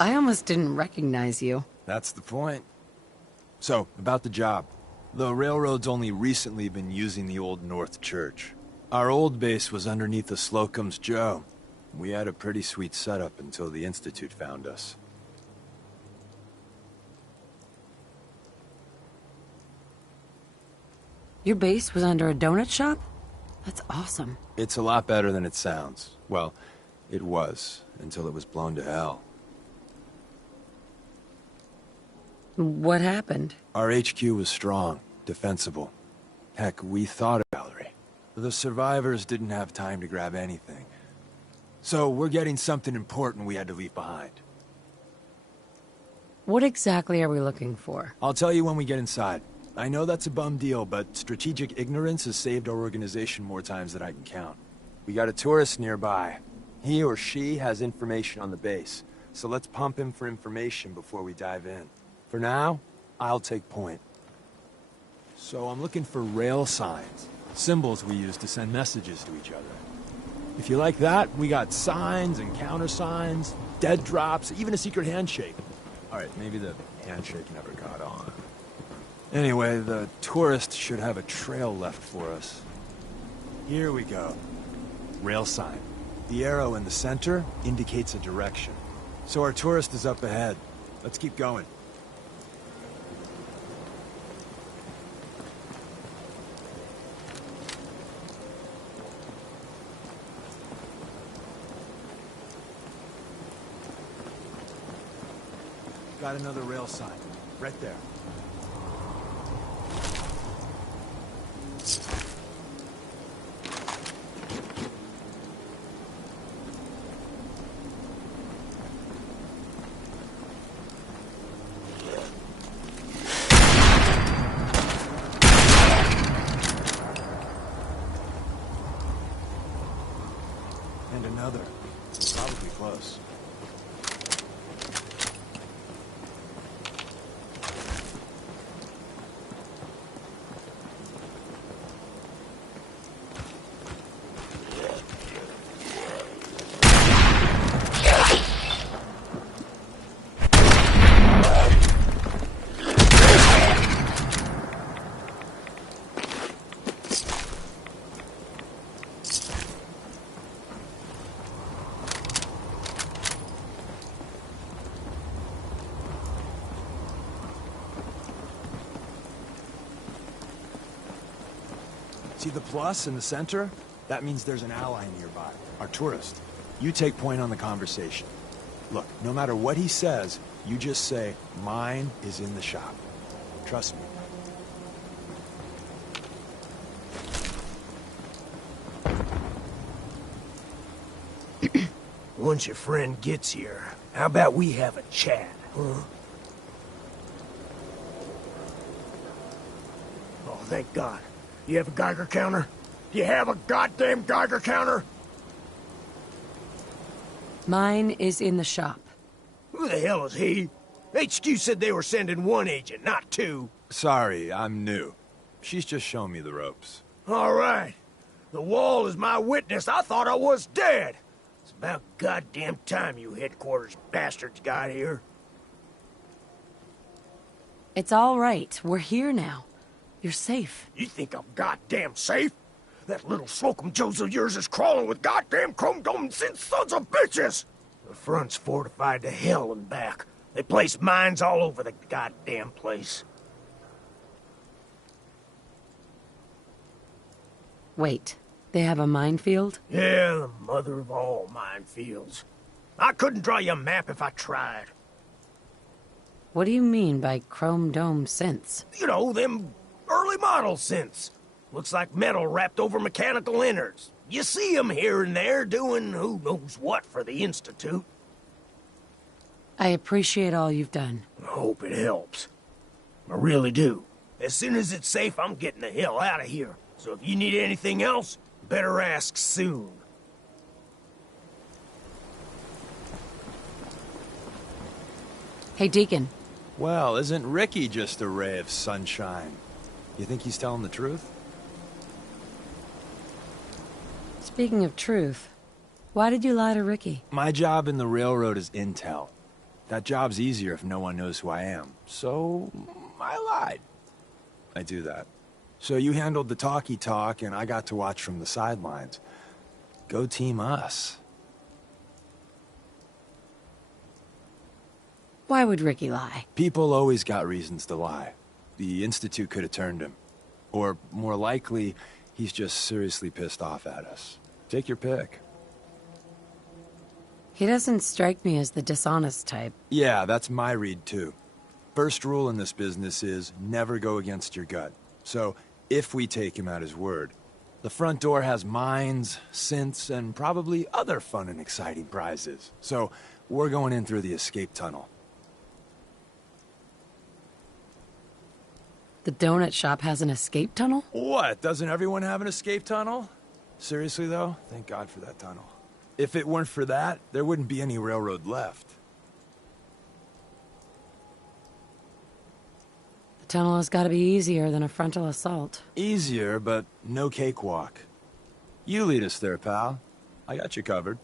I almost didn't recognize you. That's the point. So, about the job. The railroad's only recently been using the Old North Church. Our old base was underneath the Slocum's Joe. We had a pretty sweet setup until the Institute found us. Your base was under a donut shop? That's awesome. It's a lot better than it sounds. Well, it was, until it was blown to hell. What happened? Our HQ was strong, defensible. Heck, we thought of Valerie. The survivors didn't have time to grab anything. So we're getting something important we had to leave behind. What exactly are we looking for? I'll tell you when we get inside. I know that's a bum deal, but strategic ignorance has saved our organization more times than I can count. We got a tourist nearby. He or she has information on the base, so let's pump him for information before we dive in. For now, I'll take point. So I'm looking for rail signs, symbols we use to send messages to each other. If you like that, we got signs and countersigns, dead drops, even a secret handshake. Alright, maybe the handshake never got on. Anyway, the tourist should have a trail left for us. Here we go. Rail sign. The arrow in the center indicates a direction. So our tourist is up ahead. Let's keep going. Got another rail sign. Right there. And another. Probably close. See the plus in the center? That means there's an ally nearby, our tourist. You take point on the conversation. Look, no matter what he says, you just say, mine is in the shop. Trust me. Once your friend gets here, how about we have a chat, huh? Oh, thank God. You have a Geiger counter? Do you have a goddamn Geiger counter? Mine is in the shop. Who the hell is he? HQ said they were sending one agent, not two. Sorry, I'm new. She's just showing me the ropes. All right. The wall is my witness. I thought I was dead. It's about goddamn time you headquarters bastards got here. It's all right. We're here now. You're safe. You think I'm goddamn safe? That little Slocum Joes of yours is crawling with goddamn chrome-dome sin sons of bitches! The front's fortified to hell and back. They place mines all over the goddamn place. Wait, they have a minefield? Yeah, the mother of all minefields. I couldn't draw you a map if I tried. What do you mean by chrome dome synths? You know, them early model synths. Looks like metal wrapped over mechanical innards. You see them here and there doing who knows what for the Institute. I appreciate all you've done. I hope it helps. I really do. As soon as it's safe, I'm getting the hell out of here. So if you need anything else, better ask soon. Hey, Deacon. Well, isn't Ricky just a ray of sunshine? You think he's telling the truth? Speaking of truth, why did you lie to Ricky? My job in the railroad is intel. That job's easier if no one knows who I am. So, I lied. I do that. So you handled the talkie talk, and I got to watch from the sidelines. Go team us. Why would Ricky lie? People always got reasons to lie. The Institute could have turned him. Or, more likely, he's just seriously pissed off at us. Take your pick. He doesn't strike me as the dishonest type. Yeah, that's my read too. First rule in this business is never go against your gut. So, if we take him at his word, the front door has mines, synths, and probably other fun and exciting prizes. So, we're going in through the escape tunnel. The donut shop has an escape tunnel? What? Doesn't everyone have an escape tunnel? Seriously, though? Thank God for that tunnel. If it weren't for that, there wouldn't be any railroad left. The tunnel has got to be easier than a frontal assault. Easier, but no cakewalk. You lead us there, pal. I got you covered.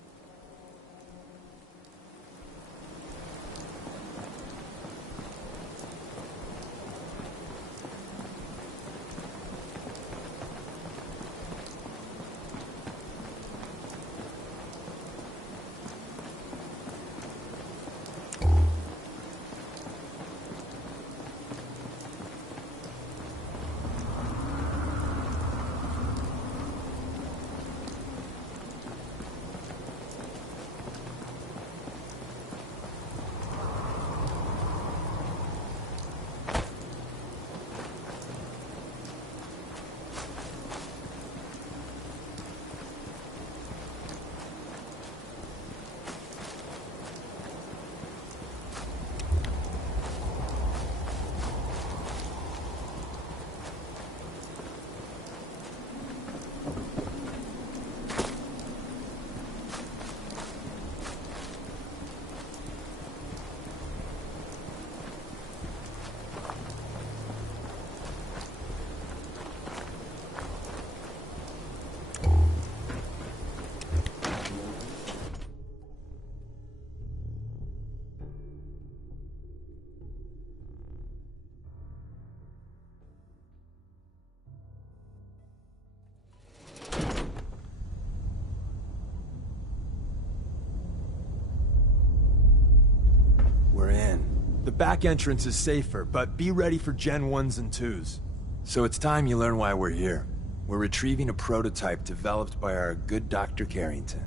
The back entrance is safer, but be ready for Gen 1s and 2s. So it's time you learn why we're here. We're retrieving a prototype developed by our good Dr. Carrington.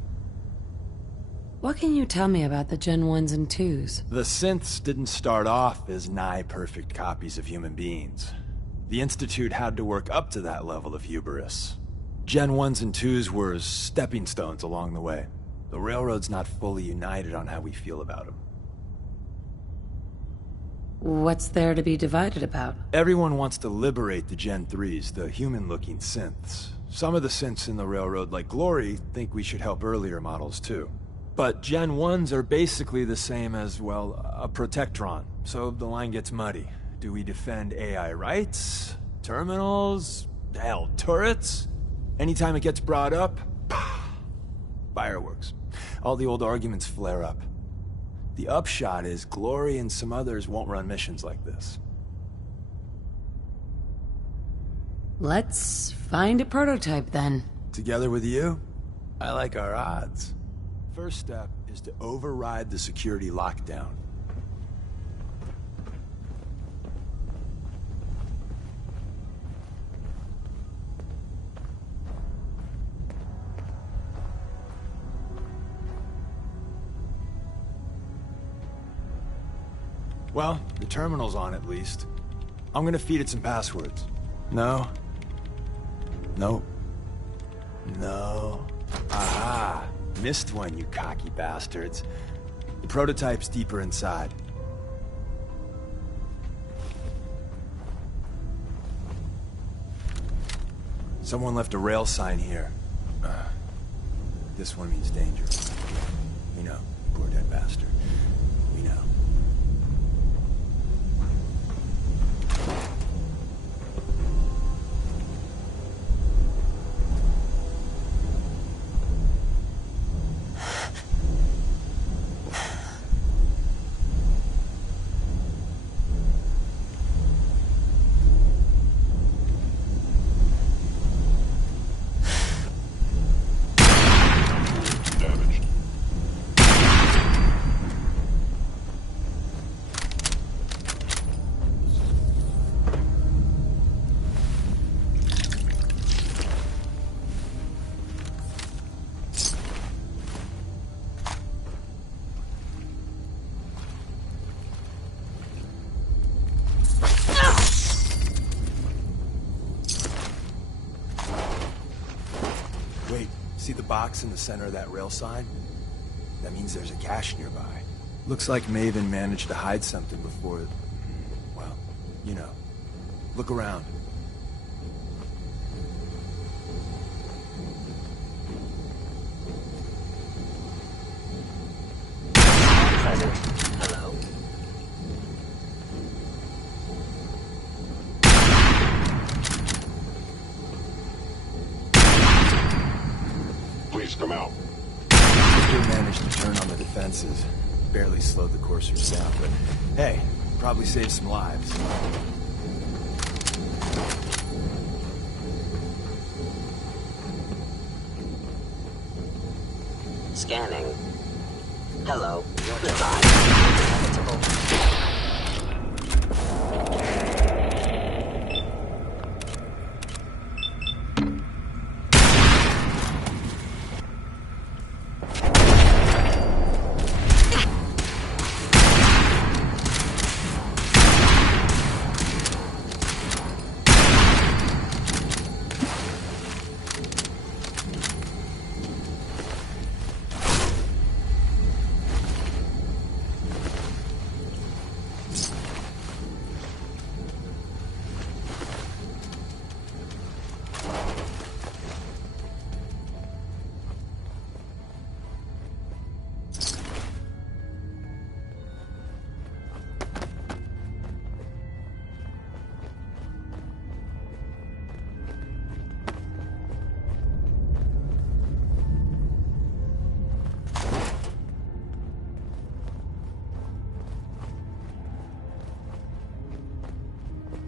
What can you tell me about the Gen 1s and 2s? The synths didn't start off as nigh-perfect copies of human beings. The Institute had to work up to that level of hubris. Gen 1s and 2s were stepping stones along the way. The Railroad's not fully united on how we feel about them. What's there to be divided about? Everyone wants to liberate the Gen 3s, the human-looking synths. Some of the synths in the Railroad, like Glory, think we should help earlier models too. But Gen 1s are basically the same as, well, a Protectron, so the line gets muddy. Do we defend AI rights? Terminals? Hell, turrets? Anytime it gets brought up, fireworks. All the old arguments flare up. The upshot is Glory and some others won't run missions like this. Let's find a prototype then. Together with you? I like our odds. First step is to override the security lockdown. Well, the terminal's on at least. I'm gonna feed it some passwords. No. Nope. No. Aha! Missed one, you cocky bastards. The prototype's deeper inside. Someone left a rail sign here. This one means danger. We know. Poor dead bastard. We know. See the box in the center of that rail sign? That means there's a cache nearby. Looks like Maven managed to hide something before... well, you know. Look around. Hello? Please come out. We managed to turn on the defenses. Barely slowed the coursers down, but hey, probably saved some lives. Scanning. Hello. Goodbye. Inevitable.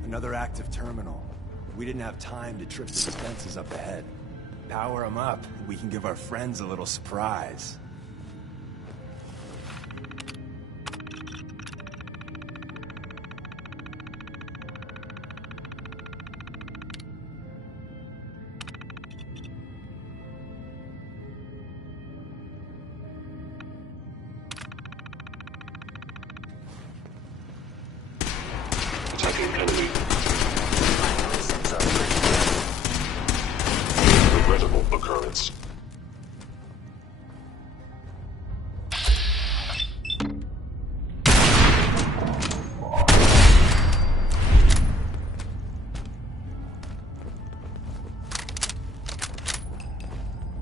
Another active terminal. We didn't have time to trip the defenses up ahead. Power them up, and we can give our friends a little surprise. Attacking enemy. Regrettable occurrence.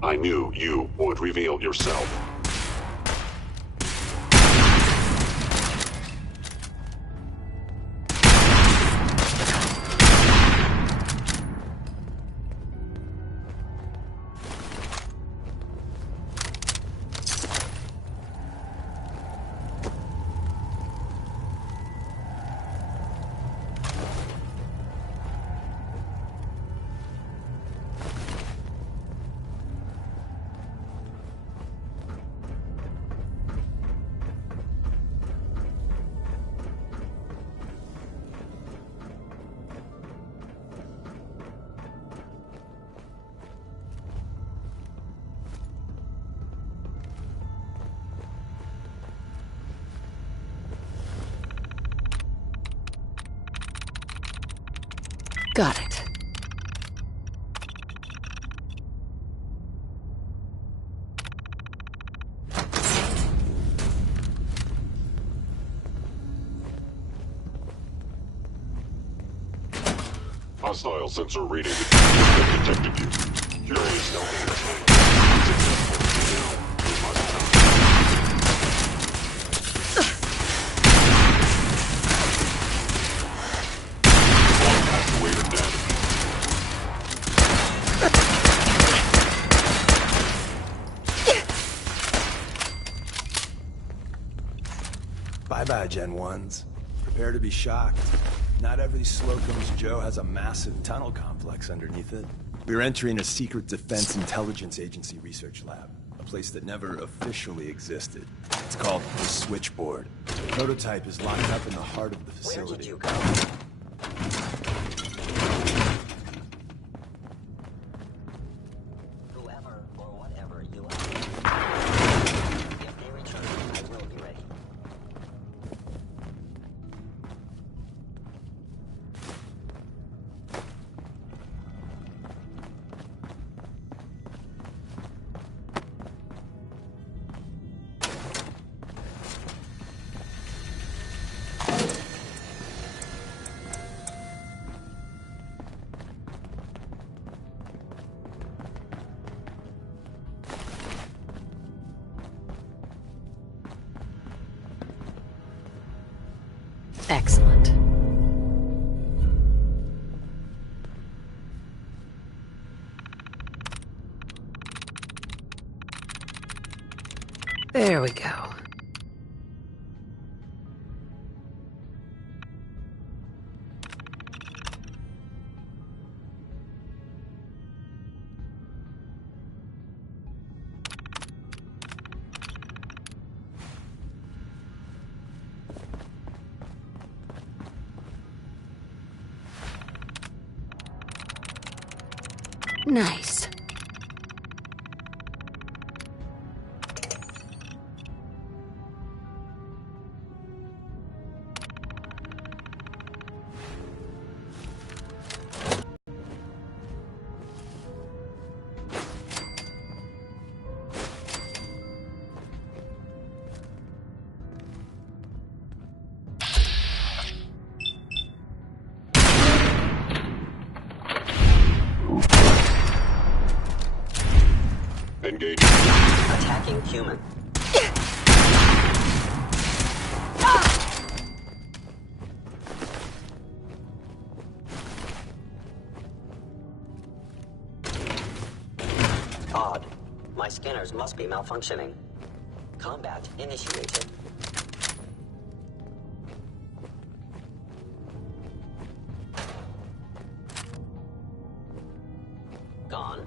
I knew you would reveal yourself. Got it. Hostile sensor reading detected you. Fury is now being attacked. Successful. Now, you must actuator damage. Bye-bye, Gen 1s. Prepare to be shocked. Not every Slocum's Joe has a massive tunnel complex underneath it. We're entering a secret Defense Intelligence Agency research lab, a place that never officially existed. It's called the Switchboard. The prototype is locked up in the heart of the facility. Where did you go? Whoever or whatever you are. If they return, I will be ready. Excellent. There we go. Nice. Engaging. Attacking human. Odd. My scanners must be malfunctioning. Combat initiated. Gone.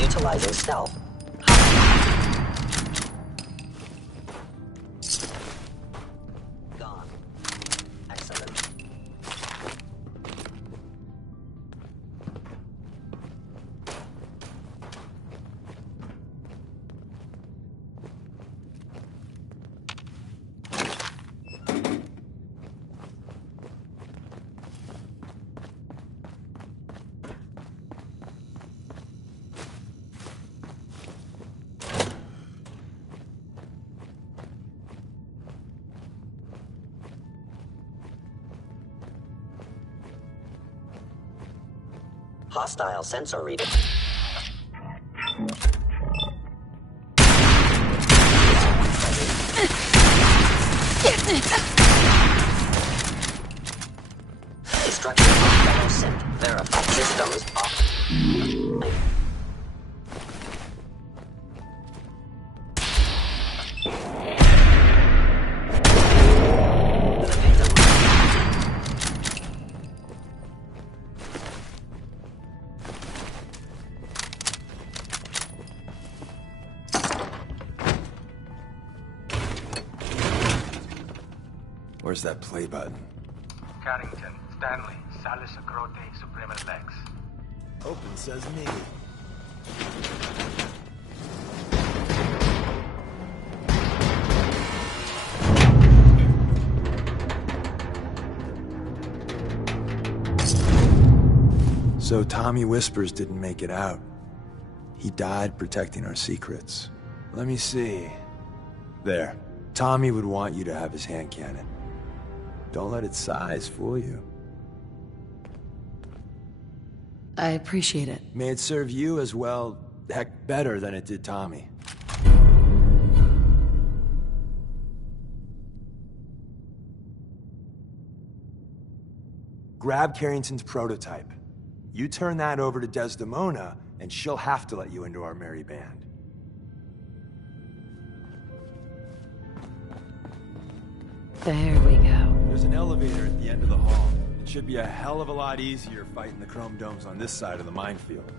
Utilizing stealth. Gone. Excellent. Hostile sensor reading. Destruction of fellow synth. Verify systems off. Where's that play button? Carrington, Stanley, Salis Acrote, Suprema Lex. Open says me. So Tommy Whispers didn't make it out. He died protecting our secrets. Let me see. There. Tommy would want you to have his hand cannon. Don't let its size fool you. I appreciate it. May it serve you as well, heck, better than it did Tommy. Grab Carrington's prototype. You turn that over to Desdemona, and she'll have to let you into our merry band. There we go. There's an elevator at the end of the hall. It should be a hell of a lot easier fighting the chrome domes on this side of the minefield.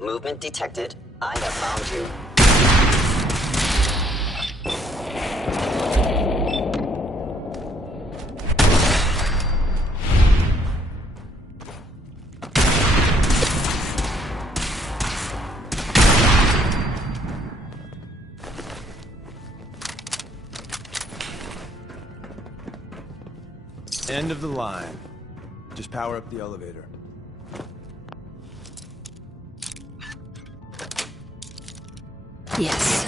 Movement detected. I have found you. End of the line. Just power up the elevator. Yes.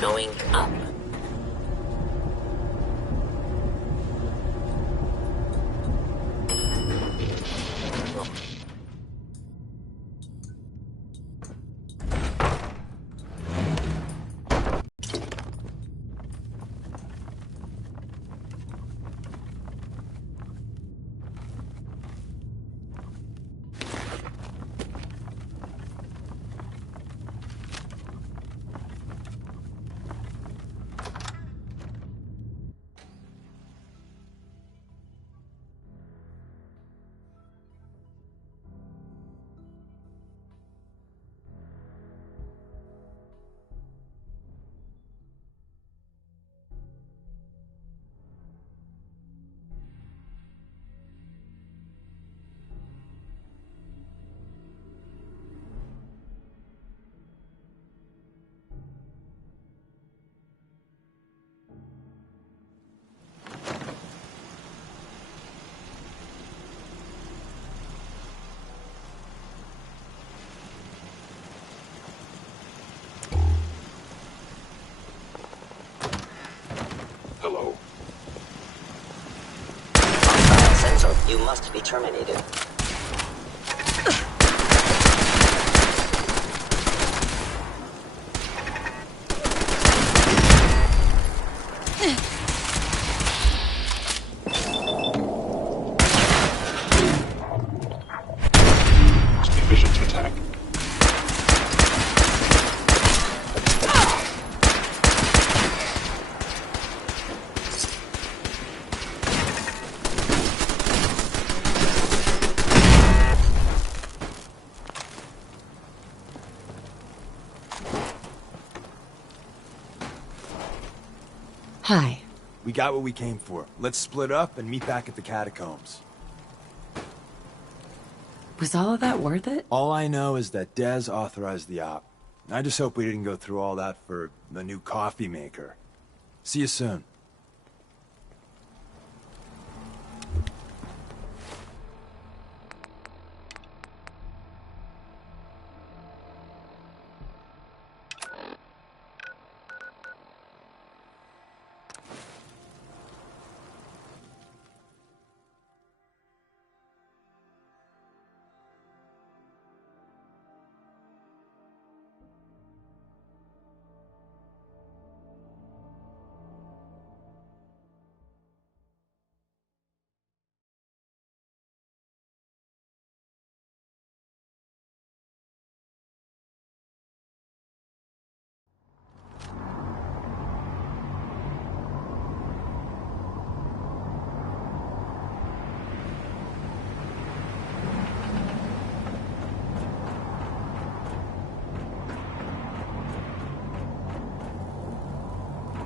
Going up. Hello. Sensor, you must be terminated. Efficient attack. Hi. We got what we came for. Let's split up and meet back at the catacombs. Was all of that worth it? All I know is that Dez authorized the op. I just hope we didn't go through all that for a new coffee maker. See you soon.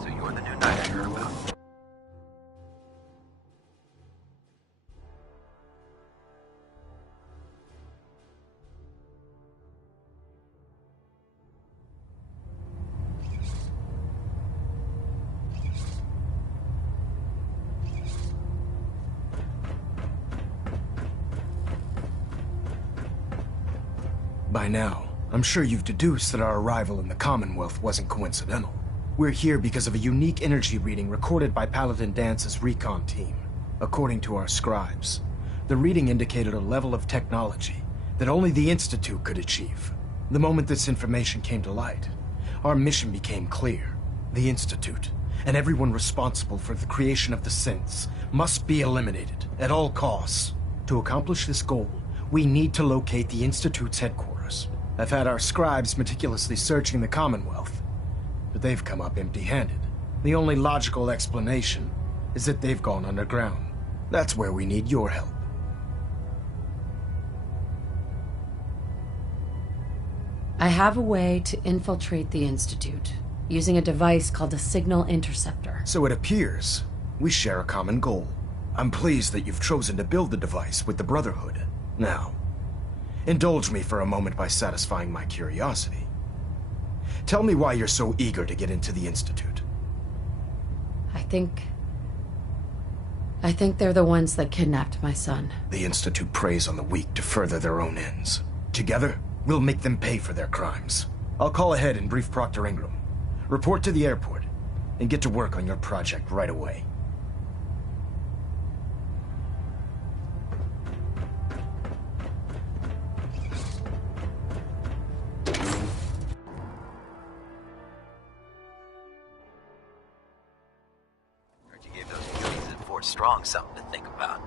So you're the new knight I heard about. By now, I'm sure you've deduced that our arrival in the Commonwealth wasn't coincidental. We're here because of a unique energy reading recorded by Paladin Dance's recon team. According to our scribes, the reading indicated a level of technology that only the Institute could achieve. The moment this information came to light, our mission became clear. The Institute, and everyone responsible for the creation of the synths, must be eliminated at all costs. To accomplish this goal, we need to locate the Institute's headquarters. I've had our scribes meticulously searching the Commonwealth, but they've come up empty-handed. The only logical explanation is that they've gone underground. That's where we need your help. I have a way to infiltrate the Institute, using a device called a signal interceptor. So it appears we share a common goal. I'm pleased that you've chosen to build the device with the Brotherhood. Now, indulge me for a moment by satisfying my curiosity. Tell me why you're so eager to get into the Institute. I think they're the ones that kidnapped my son. The Institute preys on the weak to further their own ends. Together, we'll make them pay for their crimes. I'll call ahead and brief Proctor Ingram. Report to the airport, and get to work on your project right away. Heard you gave those goonies at Fort Strong something to think about.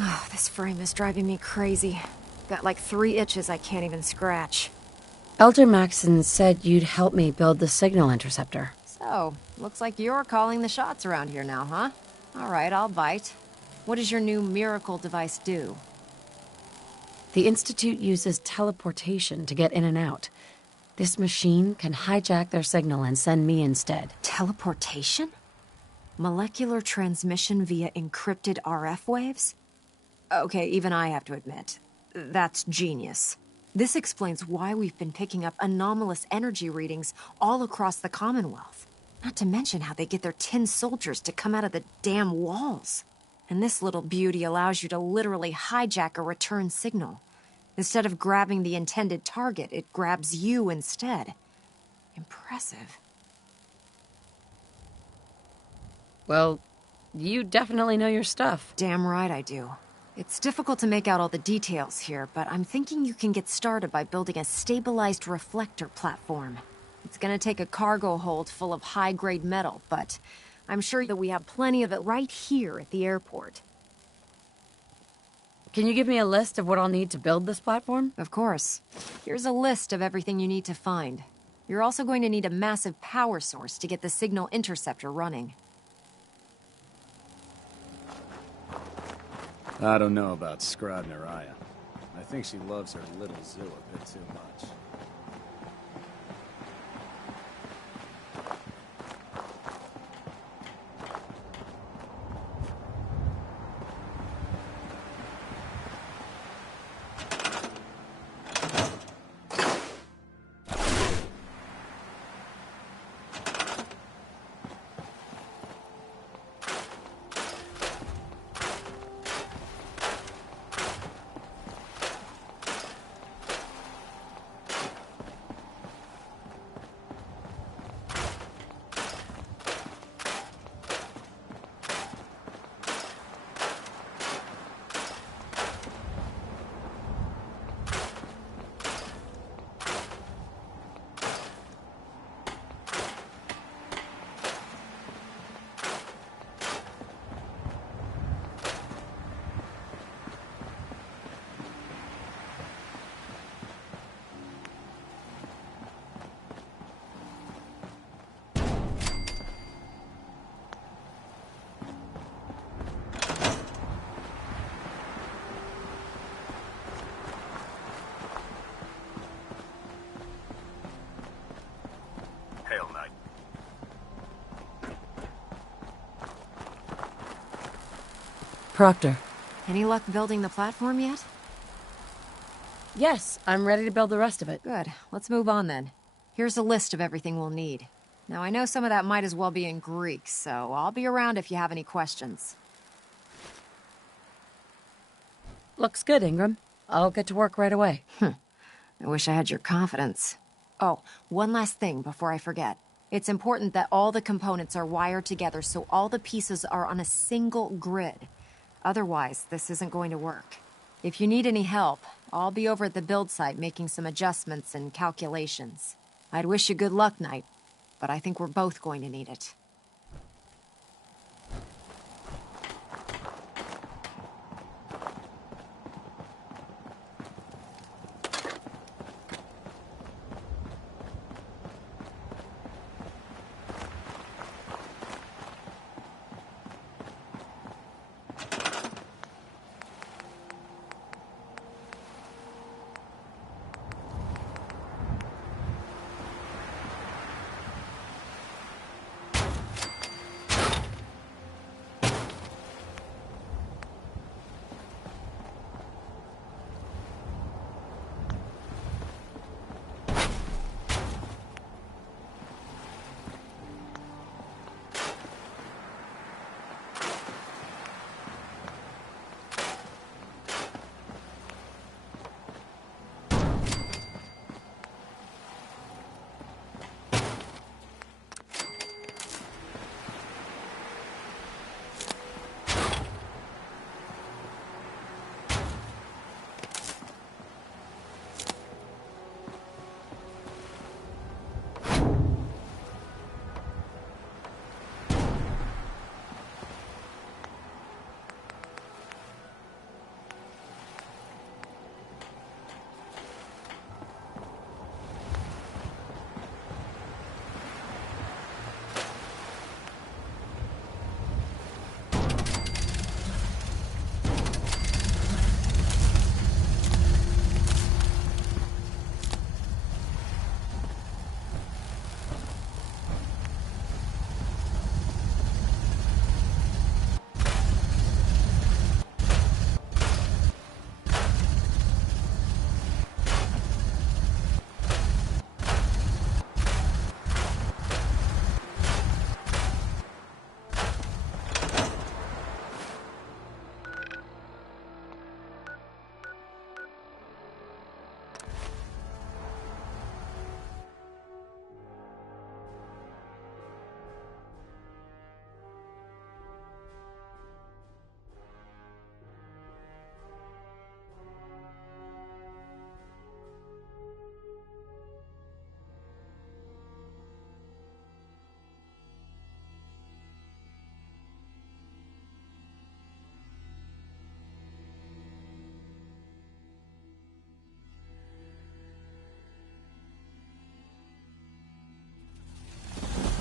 Oh, this frame is driving me crazy. Got like 3 itches I can't even scratch. Elder Maxon said you'd help me build the signal interceptor. So, looks like you're calling the shots around here now, huh? Alright, I'll bite. What does your new miracle device do? The Institute uses teleportation to get in and out. This machine can hijack their signal and send me instead. Teleportation? Molecular transmission via encrypted RF waves? Okay, even I have to admit, that's genius. This explains why we've been picking up anomalous energy readings all across the Commonwealth. Not to mention how they get their tin soldiers to come out of the damn walls. And this little beauty allows you to literally hijack a return signal. Instead of grabbing the intended target, it grabs you instead. Impressive. Well, you definitely know your stuff. Damn right I do. It's difficult to make out all the details here, but I'm thinking you can get started by building a stabilized reflector platform. It's gonna take a cargo hold full of high-grade metal, but I'm sure that we have plenty of it right here at the airport. Can you give me a list of what I'll need to build this platform? Of course. Here's a list of everything you need to find. You're also going to need a massive power source to get the signal interceptor running. I don't know about Skrodneraya. I think she loves her little zoo a bit too much. Hail, Knight. Proctor. Any luck building the platform yet? Yes, I'm ready to build the rest of it. Good. Let's move on then. Here's a list of everything we'll need. Now, I know some of that might as well be in Greek, so I'll be around if you have any questions. Looks good, Ingram. I'll get to work right away. I wish I had your confidence. Oh, one last thing before I forget. It's important that all the components are wired together so all the pieces are on a single grid. Otherwise, this isn't going to work. If you need any help, I'll be over at the build site making some adjustments and calculations. I'd wish you good luck, Knight, but I think we're both going to need it.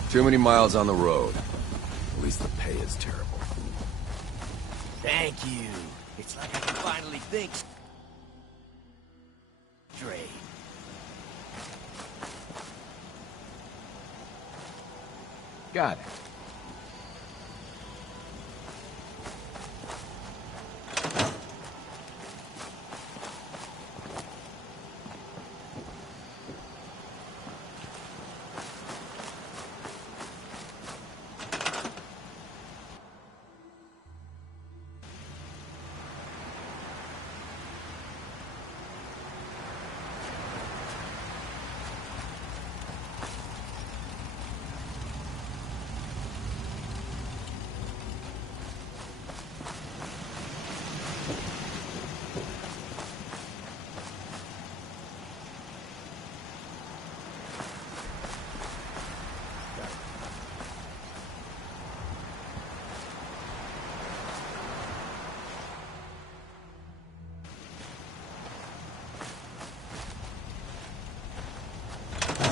Too many miles on the road. At least the pay is terrible. Thank you. It's like I can finally think straight. Got it.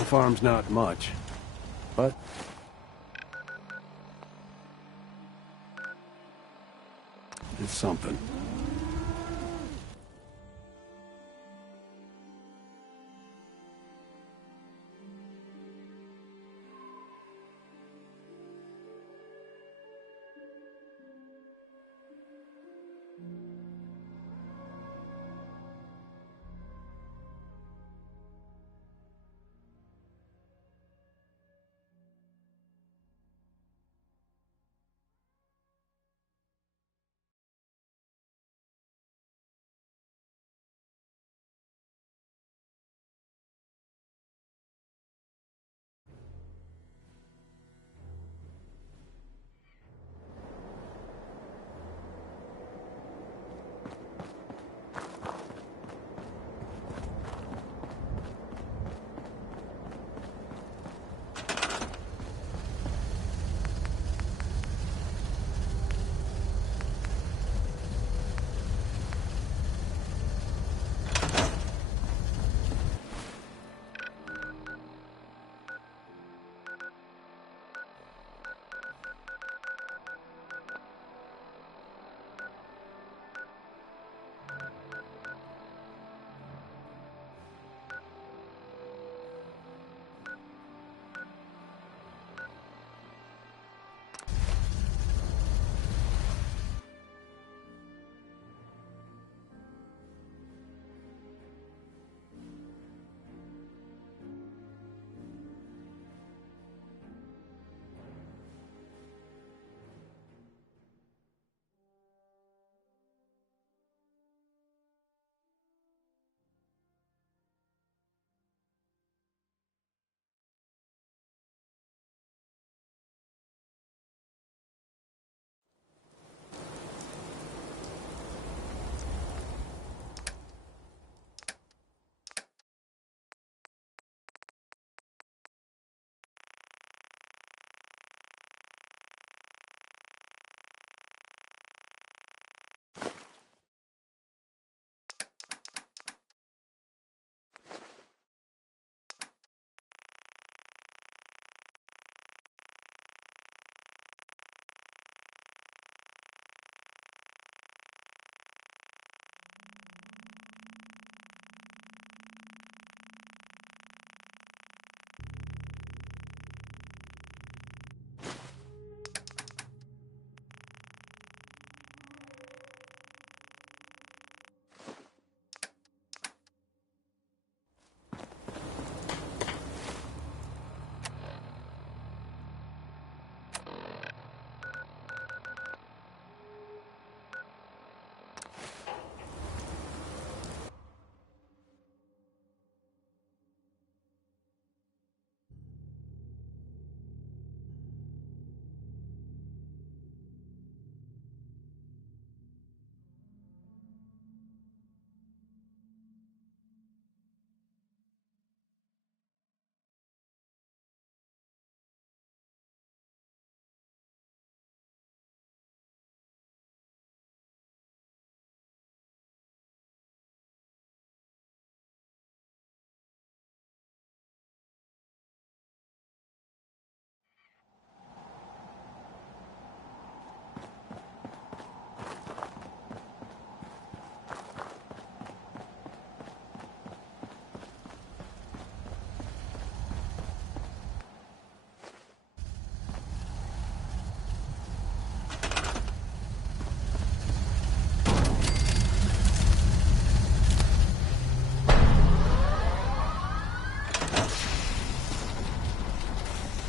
The farm's not much, but it's something.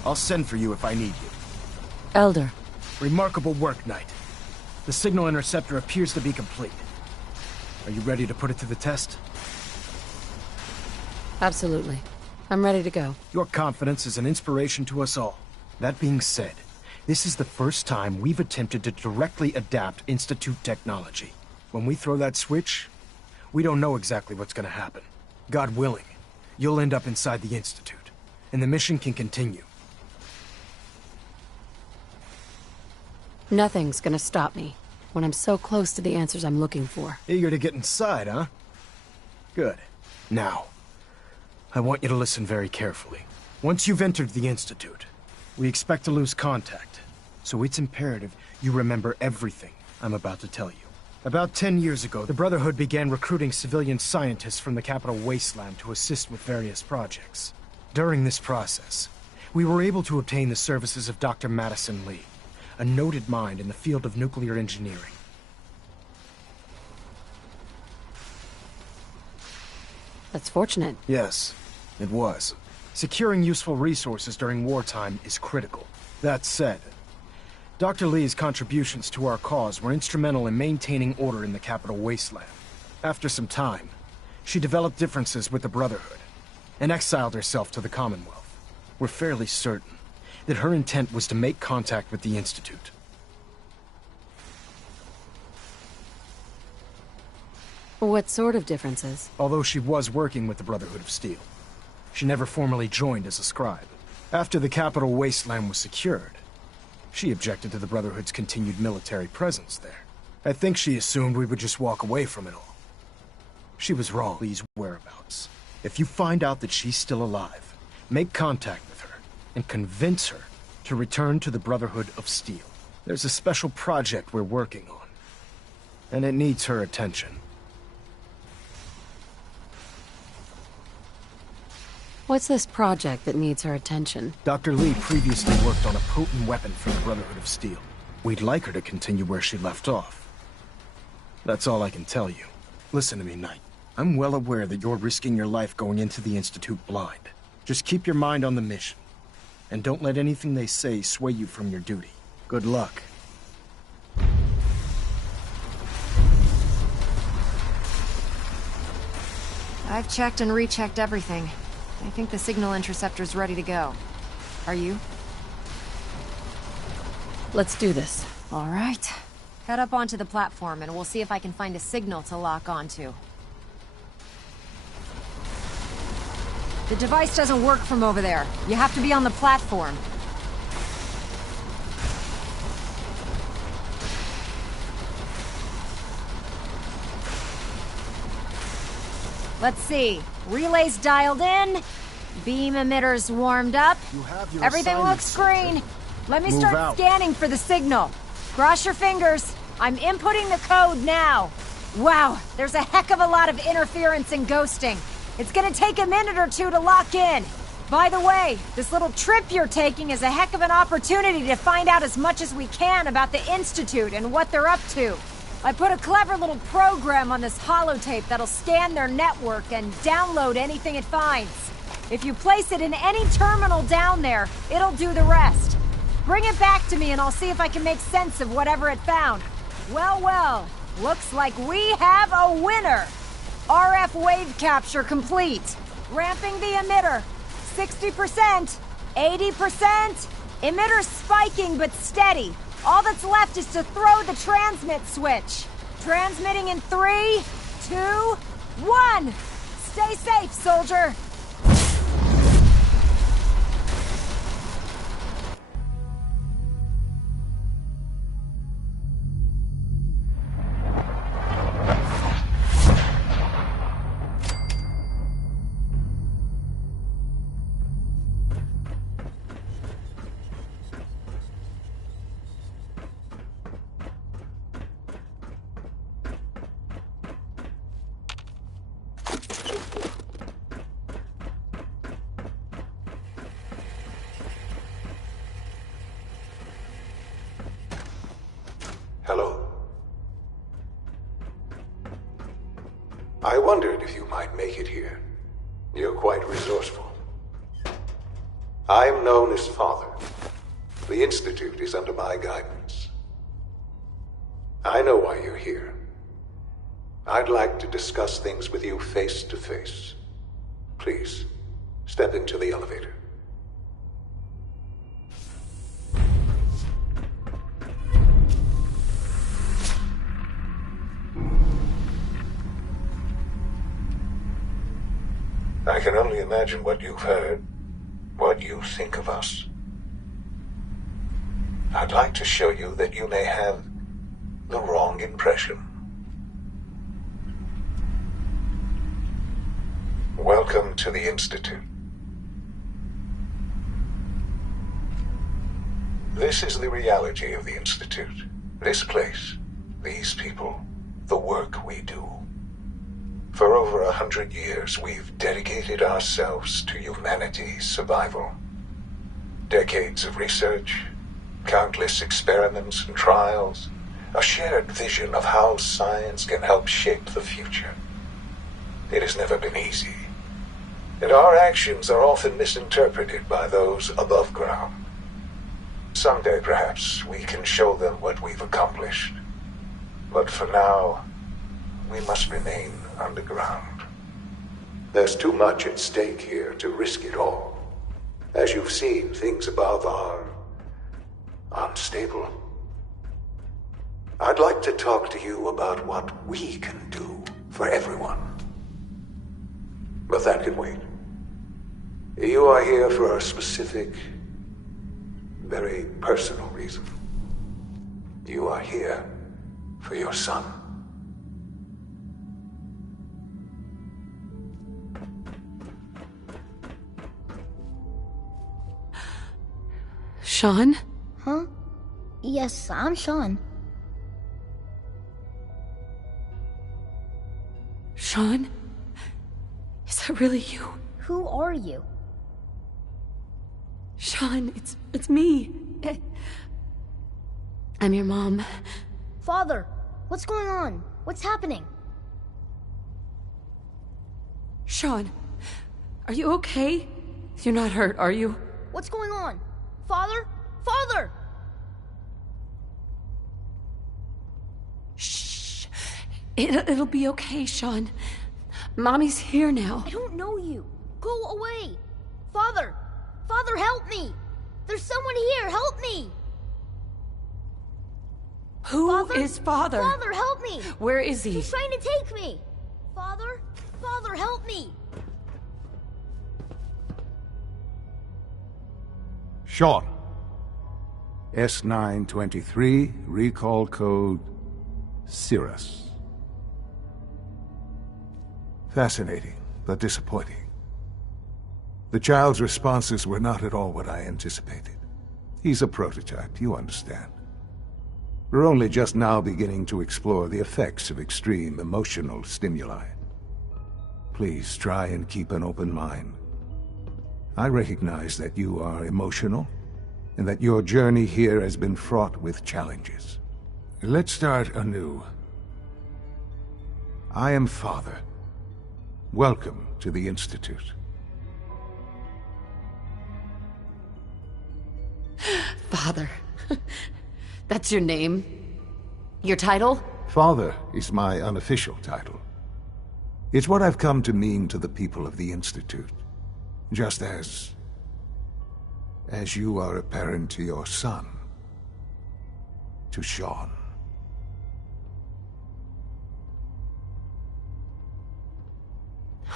I'll send for you if I need you. Elder. Remarkable work, Knight. The signal interceptor appears to be complete. Are you ready to put it to the test? Absolutely. I'm ready to go. Your confidence is an inspiration to us all. That being said, this is the first time we've attempted to directly adapt Institute technology. When we throw that switch, we don't know exactly what's gonna happen. God willing, you'll end up inside the Institute, and the mission can continue. Nothing's gonna stop me when I'm so close to the answers I'm looking for. Eager to get inside, huh? Good. Now, I want you to listen very carefully. Once you've entered the Institute, we expect to lose contact, so it's imperative you remember everything I'm about to tell you. About 10 years ago, the Brotherhood began recruiting civilian scientists from the capital wasteland to assist with various projects. During this process, we were able to obtain the services of Dr. Madison Lee, a noted mind in the field of nuclear engineering. That's fortunate. Yes, it was. Securing useful resources during wartime is critical. That said, Dr. Lee's contributions to our cause were instrumental in maintaining order in the capital wasteland. After some time, she developed differences with the Brotherhood and exiled herself to the Commonwealth. We're fairly certain that her intent was to make contact with the Institute. What sort of differences? Although she was working with the Brotherhood of Steel, she never formally joined as a scribe. After the capital wasteland was secured, she objected to the Brotherhood's continued military presence there. I think she assumed we would just walk away from it all. She was wrong. Lee's whereabouts. If you find out that she's still alive, make contact with her and convince her to return to the Brotherhood of Steel. There's a special project we're working on, and it needs her attention. What's this project that needs her attention? Dr. Lee previously worked on a potent weapon for the Brotherhood of Steel. We'd like her to continue where she left off. That's all I can tell you. Listen to me, Knight. I'm well aware that you're risking your life going into the Institute blind. Just keep your mind on the mission, and don't let anything they say sway you from your duty. Good luck. I've checked and rechecked everything. I think the signal interceptor's ready to go. Are you? Let's do this. All right. Head up onto the platform and we'll see if I can find a signal to lock onto. The device doesn't work from over there. You have to be on the platform. Let's see. Relays dialed in. Beam emitters warmed up. Everything looks green. Let me start scanning for the signal. Cross your fingers. I'm inputting the code now. Wow, there's a heck of a lot of interference and ghosting. It's gonna take a minute or two to lock in. By the way, this little trip you're taking is a heck of an opportunity to find out as much as we can about the Institute and what they're up to. I put a clever little program on this holotape that'll scan their network and download anything it finds. If you place it in any terminal down there, it'll do the rest. Bring it back to me and I'll see if I can make sense of whatever it found. Well, well, looks like we have a winner. RF wave capture complete. Ramping the emitter. 60%, 80%. Emitter spiking but steady. All that's left is to throw the transmit switch. Transmitting in 3, 2, 1. Stay safe, soldier. Hello. I wondered if you might make it here. You're quite resourceful. I am known as Father. The Institute is under my guidance. I know why you're here. I'd like to discuss things with you face to face. Please, step into the elevator. I can only imagine what you've heard, what you think of us. I'd like to show you that you may have the wrong impression. Welcome to the Institute. This is the reality of the Institute. This place, these people, the work we do. For over 100 years, we've dedicated ourselves to humanity's survival. Decades of research, countless experiments and trials, a shared vision of how science can help shape the future. It has never been easy, and our actions are often misinterpreted by those above ground. Someday, perhaps, we can show them what we've accomplished. But for now, we must remain underground. There's too much at stake here to risk it all. As you've seen, things above are unstable. I'd like to talk to you about what we can do for everyone. But that can wait. You are here for a specific, very personal reason. You are here for your son. Sean? Huh? Yes, I'm Sean. Sean? Is that really you? Who are you? Sean, it's me. I'm your mom. Father, what's going on? What's happening? Sean, are you okay? You're not hurt, are you? What's going on? Father? Father! Shh. It'll be okay, Sean. Mommy's here now. I don't know you. Go away. Father! Father, help me! There's someone here, help me! Who is Father? Father, help me! Where is he? He's trying to take me! Father? Father, help me! Sean. S923, recall code Cirrus. Fascinating, but disappointing. The child's responses were not at all what I anticipated. He's a prototype, you understand. We're only just now beginning to explore the effects of extreme emotional stimuli. Please try and keep an open mind. I recognize that you are emotional, and that your journey here has been fraught with challenges. Let's start anew. I am Father. Welcome to the Institute. Father. That's your name? Your title? Father is my unofficial title. It's what I've come to mean to the people of the Institute. Just as you are a parent to your son, to Sean.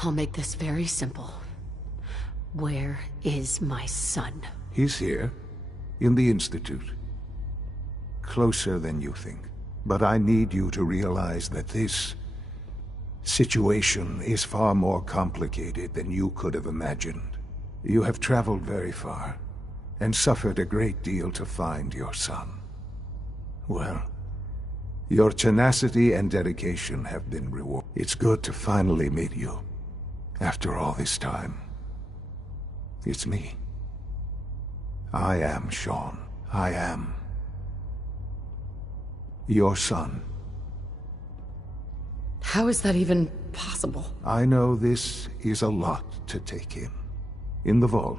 I'll make this very simple. Where is my son? He's here, in the Institute. Closer than you think. But I need you to realize that this situation is far more complicated than you could have imagined. You have traveled very far, and suffered a great deal to find your son. Well, your tenacity and dedication have been rewarded. It's good to finally meet you, after all this time. It's me. I am Sean. I am your son. How is that even possible? I know this is a lot to take in. In the vault,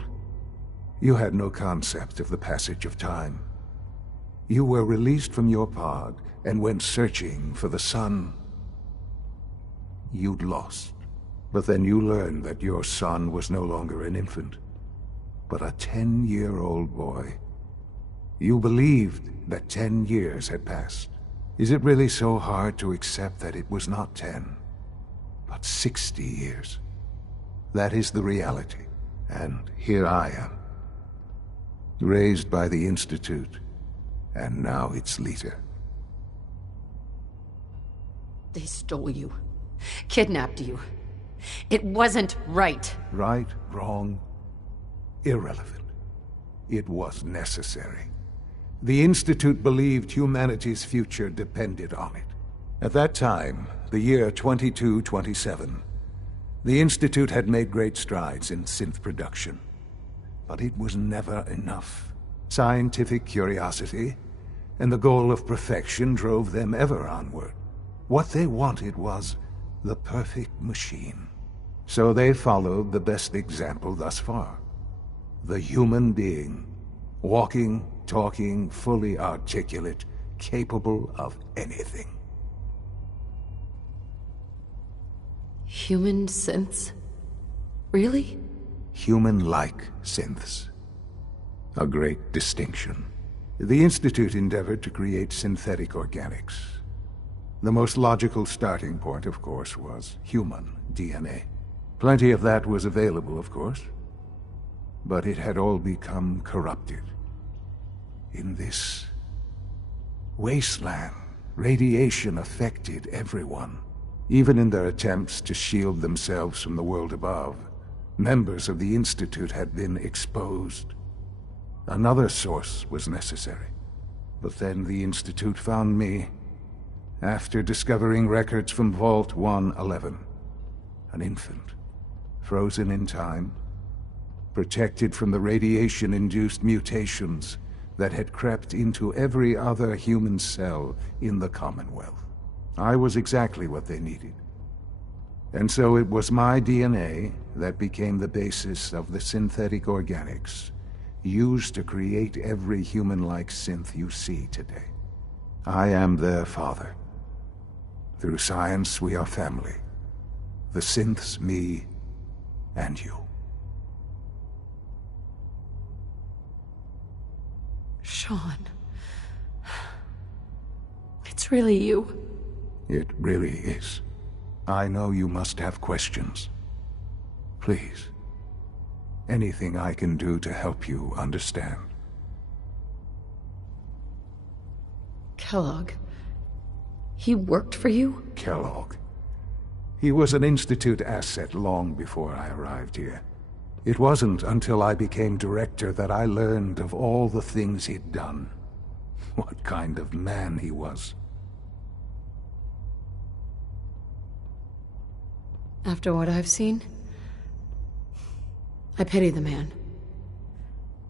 You had no concept of the passage of time. You were released from your pod and went searching for the son you'd lost. But then you learned that your son was no longer an infant, but a 10-year-old boy. You believed that 10 years had passed. Is it really so hard to accept that it was not 10, but 60 years? That is the reality, and here I am. Raised by the Institute, and now its leader. They stole you. Kidnapped you. It wasn't right. Right, wrong, irrelevant. It was necessary. The Institute believed humanity's future depended on it. At that time, the year 2227, the Institute had made great strides in synth production. But it was never enough. Scientific curiosity and the goal of perfection drove them ever onward. What they wanted was the perfect machine. So they followed the best example thus far. The human being. Walking, talking, fully articulate, capable of anything. Human synths? Really? Human-like synths. A great distinction. The Institute endeavored to create synthetic organics. The most logical starting point, of course, was human DNA. Plenty of that was available, of course. But it had all become corrupted. In this wasteland, radiation affected everyone. Even in their attempts to shield themselves from the world above, members of the Institute had been exposed. Another source was necessary. But then the Institute found me, after discovering records from Vault 111. An infant, frozen in time, protected from the radiation-induced mutations that had crept into every other human cell in the Commonwealth. I was exactly what they needed. And so it was my DNA that became the basis of the synthetic organics used to create every human-like synth you see today. I am their father. Through science, we are family. The synths, me, and you. Sean. It's really you. It really is. I know you must have questions. Please. Anything I can do to help you understand. Kellogg. He worked for you? Kellogg. He was an Institute asset long before I arrived here. It wasn't until I became director that I learned of all the things he'd done. What kind of man he was. After what I've seen, I pity the man.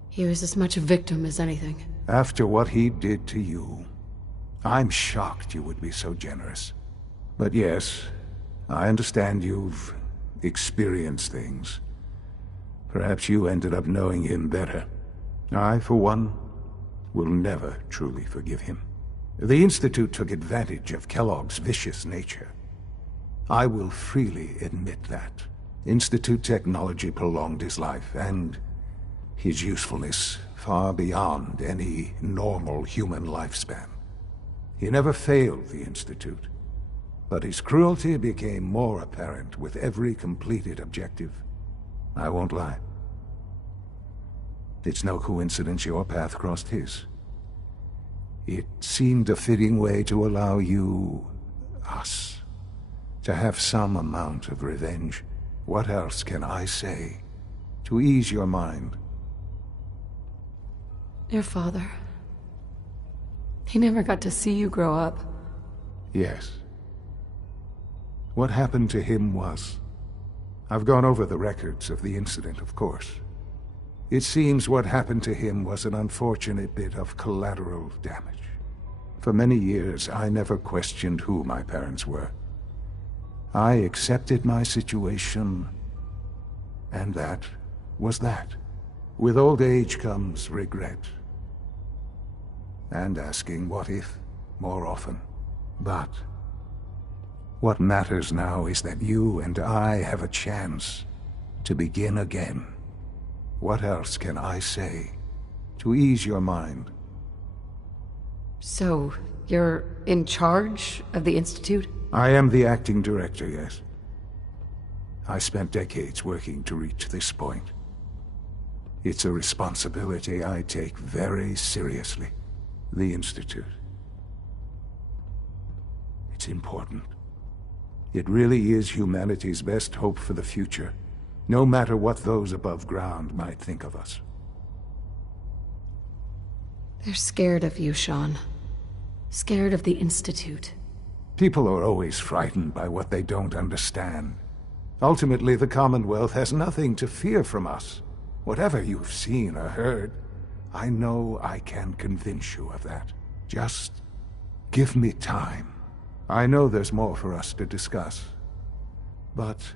He was as much a victim as anything. After what he did to you, I'm shocked you would be so generous. But yes, I understand you've experienced things. Perhaps you ended up knowing him better. I, for one, will never truly forgive him. The Institute took advantage of Kellogg's vicious nature. I will freely admit that. Institute technology prolonged his life, and his usefulness far beyond any normal human lifespan. He never failed the Institute, but his cruelty became more apparent with every completed objective. I won't lie. It's no coincidence your path crossed his. It seemed a fitting way to allow you, us, to have some amount of revenge. What else can I say to ease your mind? Your father. He never got to see you grow up. Yes. What happened to him was... I've gone over the records of the incident, of course. It seems what happened to him was an unfortunate bit of collateral damage. For many years, I never questioned who my parents were. I accepted my situation, and that was that. With old age comes regret. And asking what if more often. But what matters now is that you and I have a chance to begin again. What else can I say to ease your mind? So, you're in charge of the Institute? I am the acting director, yes. I spent decades working to reach this point. It's a responsibility I take very seriously. The Institute. It's important. It really is humanity's best hope for the future, no matter what those above ground might think of us. They're scared of you, Sean. Scared of the Institute. People are always frightened by what they don't understand. Ultimately, the Commonwealth has nothing to fear from us. Whatever you've seen or heard, I know I can convince you of that. Just give me time. I know there's more for us to discuss. But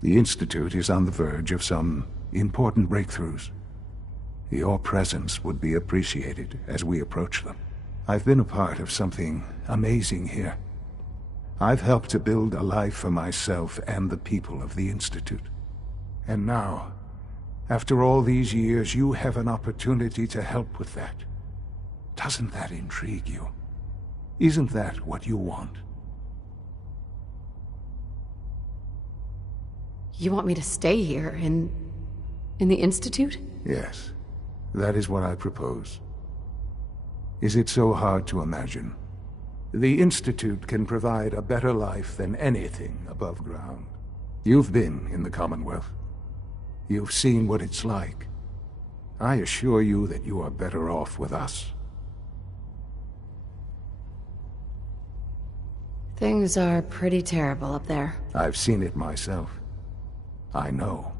the Institute is on the verge of some important breakthroughs. Your presence would be appreciated as we approach them. I've been a part of something amazing here. I've helped to build a life for myself and the people of the Institute. And now, after all these years, you have an opportunity to help with that. Doesn't that intrigue you? Isn't that what you want? You want me to stay here, in the Institute? Yes, that is what I propose. Is it so hard to imagine? The Institute can provide a better life than anything above ground. You've been in the Commonwealth. You've seen what it's like. I assure you that you are better off with us. Things are pretty terrible up there. I've seen it myself. I know.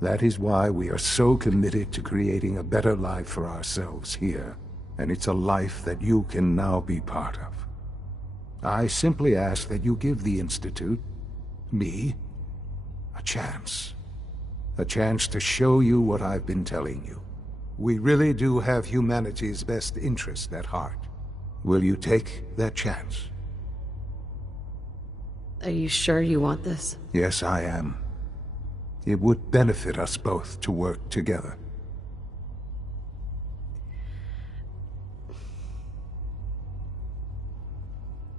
That is why we are so committed to creating a better life for ourselves here. And it's a life that you can now be part of. I simply ask that you give the Institute, me, a chance. A chance to show you what I've been telling you. We really do have humanity's best interest at heart. Will you take that chance? Are you sure you want this? Yes, I am. It would benefit us both to work together.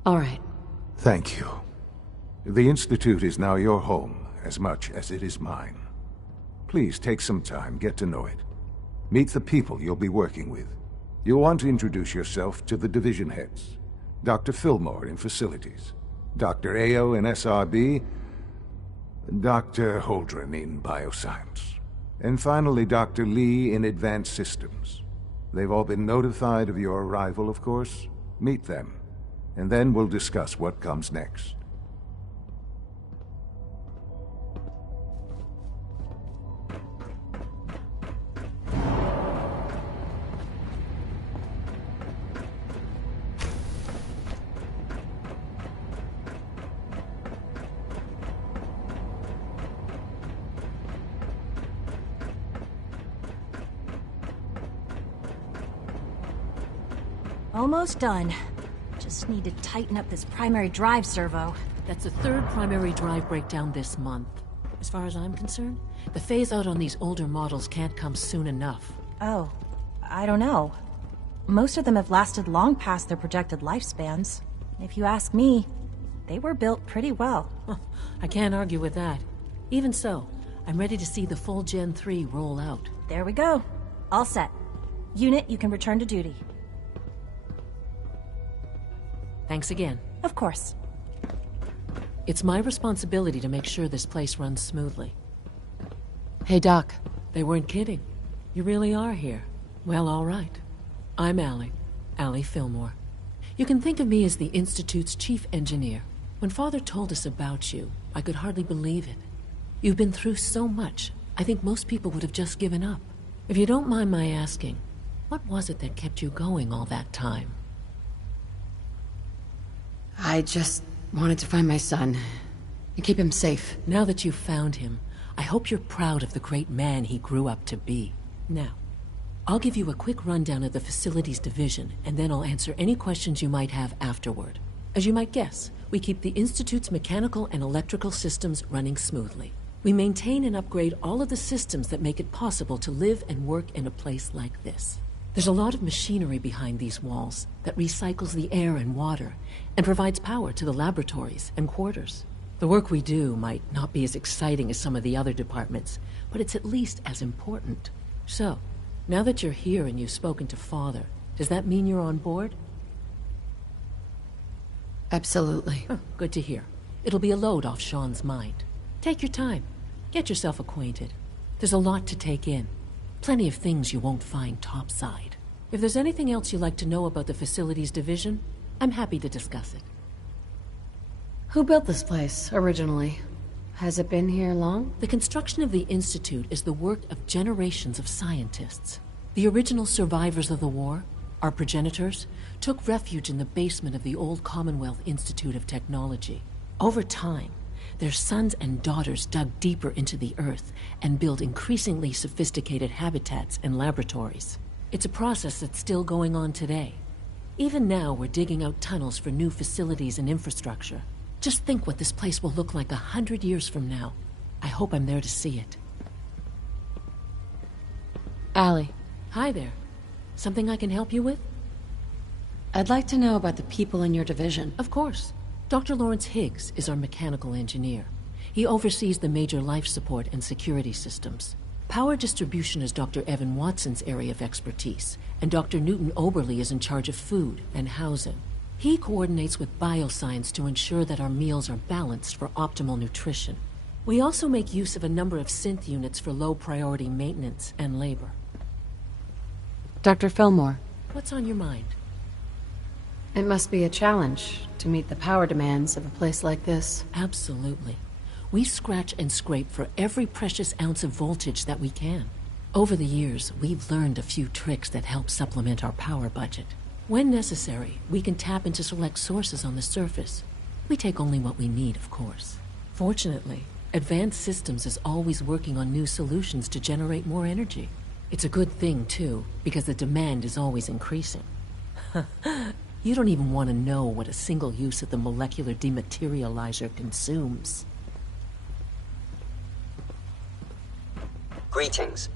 All right. Thank you. The Institute is now your home, as much as it is mine. Please take some time, get to know it. Meet the people you'll be working with. You'll want to introduce yourself to the division heads. Dr. Fillmore in Facilities, Dr. Ao in SRB, Dr. Holdren in Bioscience, and finally Dr. Lee in Advanced Systems. They've all been notified of your arrival, of course. Meet them, and then we'll discuss what comes next. Almost done. Just need to tighten up this primary drive servo. That's the third primary drive breakdown this month. As far as I'm concerned, the phase-out on these older models can't come soon enough. Oh, I don't know. Most of them have lasted long past their projected lifespans. If you ask me, they were built pretty well. I can't argue with that. Even so, I'm ready to see the full Gen 3 roll out. There we go. All set. Unit, you can return to duty. Thanks again. Of course. It's my responsibility to make sure this place runs smoothly. Hey, Doc. They weren't kidding. You really are here. Well, all right. I'm Ally Fillmore. You can think of me as the Institute's chief engineer. When Father told us about you, I could hardly believe it. You've been through so much, I think most people would have just given up. If you don't mind my asking, what was it that kept you going all that time? I just wanted to find my son and keep him safe. Now that you've found him, I hope you're proud of the great man he grew up to be. Now, I'll give you a quick rundown of the facilities division, and then I'll answer any questions you might have afterward. As you might guess, we keep the Institute's mechanical and electrical systems running smoothly. We maintain and upgrade all of the systems that make it possible to live and work in a place like this. There's a lot of machinery behind these walls that recycles the air and water and provides power to the laboratories and quarters. The work we do might not be as exciting as some of the other departments, but it's at least as important. So, now that you're here and you've spoken to Father, does that mean you're on board? Absolutely. Huh, good to hear. It'll be a load off Sean's mind. Take your time. Get yourself acquainted. There's a lot to take in. Plenty of things you won't find topside. If there's anything else you'd like to know about the facilities division, I'm happy to discuss it. Who built this place, originally? Has it been here long? The construction of the Institute is the work of generations of scientists. The original survivors of the war, our progenitors, took refuge in the basement of the old Commonwealth Institute of Technology. Over time, their sons and daughters dug deeper into the earth and built increasingly sophisticated habitats and laboratories. It's a process that's still going on today. Even now, we're digging out tunnels for new facilities and infrastructure. Just think what this place will look like 100 years from now. I hope I'm there to see it. Allie. Hi there. Something I can help you with? I'd like to know about the people in your division. Of course. Dr. Lawrence Higgs is our mechanical engineer. He oversees the major life support and security systems. Power distribution is Dr. Evan Watson's area of expertise, and Dr. Newton Oberly is in charge of food and housing. He coordinates with bioscience to ensure that our meals are balanced for optimal nutrition. We also make use of a number of synth units for low-priority maintenance and labor. Dr. Fillmore. What's on your mind? It must be a challenge to meet the power demands of a place like this. Absolutely. We scratch and scrape for every precious ounce of voltage that we can. Over the years, we've learned a few tricks that help supplement our power budget. When necessary, we can tap into select sources on the surface. We take only what we need, of course. Fortunately, Advanced Systems is always working on new solutions to generate more energy. It's a good thing, too, because the demand is always increasing. You don't even want to know what a single use of the molecular dematerializer consumes. Greetings.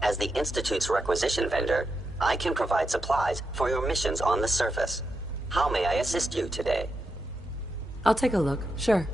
As the Institute's requisition vendor, I can provide supplies for your missions on the surface. How may I assist you today? I'll take a look, sure.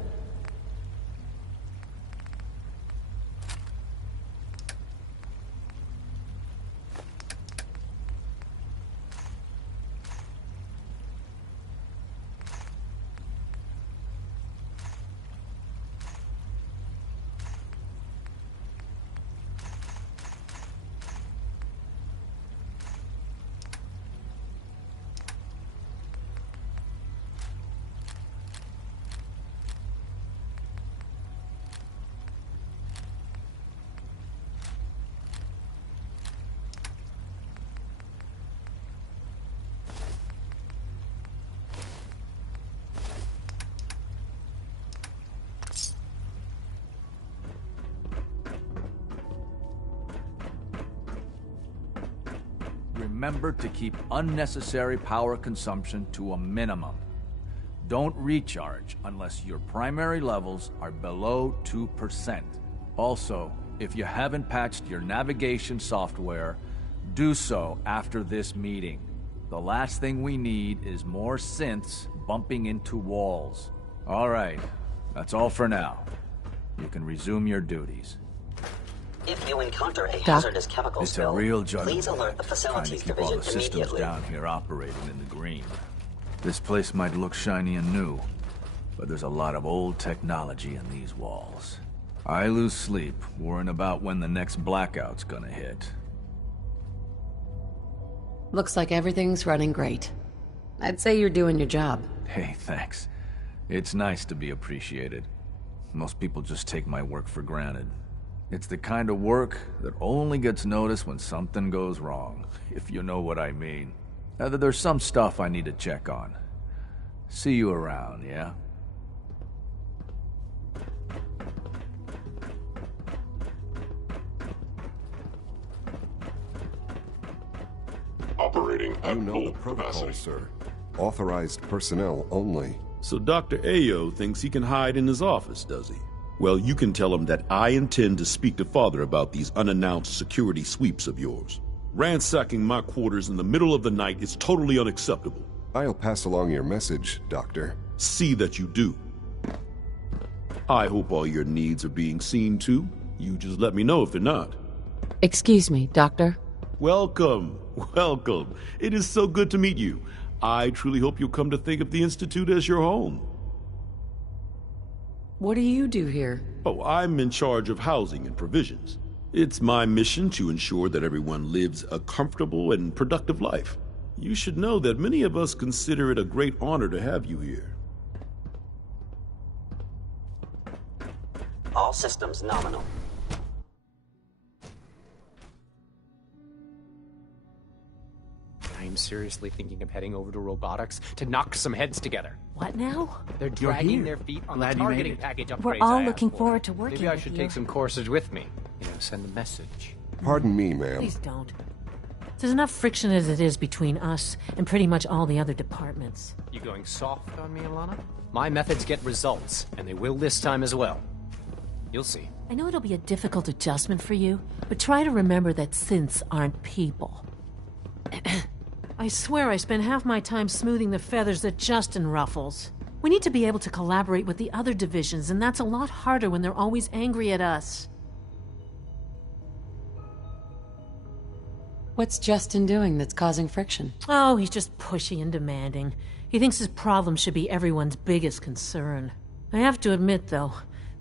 Remember to keep unnecessary power consumption to a minimum. Don't recharge unless your primary levels are below 2%. Also, if you haven't patched your navigation software, do so after this meeting. The last thing we need is more synths bumping into walls. All right, that's all for now. You can resume your duties. If you encounter a hazardous chemical It's spill, a real juggernaut. please alert the Trying to facilities keep all division the systems immediately. down here operating in the green. This place might look shiny and new, but there's a lot of old technology in these walls. I lose sleep worrying about when the next blackout's gonna hit. Looks like everything's running great. I'd say you're doing your job. Hey, thanks. It's nice to be appreciated. Most people just take my work for granted. It's the kind of work that only gets noticed when something goes wrong, if you know what I mean. There's some stuff I need to check on. See you around, yeah? at You know full the protocol, capacity. sir. Authorized personnel only. So Dr. Ayo thinks he can hide in his office, does he? Well, you can tell him that I intend to speak to Father about these unannounced security sweeps of yours. Ransacking my quarters in the middle of the night is totally unacceptable. I'll pass along your message, Doctor. See that you do. I hope all your needs are being seen to. You just let me know if they're not. Excuse me, Doctor. Welcome, welcome. It is so good to meet you. I truly hope you'll come to think of the Institute as your home. What do you do here? Oh, I'm in charge of housing and provisions. It's my mission to ensure that everyone lives a comfortable and productive life. You should know that many of us consider it a great honor to have you here. All systems nominal. I am seriously thinking of heading over to robotics to knock some heads together. What now? They're dragging their feet on Glad the you made targeting it. package upgrades. We're all I asked looking for. forward to working Maybe I with should you. take some courses with me. Send a message. Pardon me, ma'am. Please don't. There's enough friction as it is between us and pretty much all the other departments. You going soft on me, Alana? My methods get results, and they will this time as well. You'll see. I know it'll be a difficult adjustment for you, but try to remember that synths aren't people. I swear I spend half my time smoothing the feathers that Justin ruffles. We need to be able to collaborate with the other divisions, and that's a lot harder when they're always angry at us. What's Justin doing that's causing friction? Oh, he's just pushy and demanding. He thinks his problem should be everyone's biggest concern. I have to admit, though,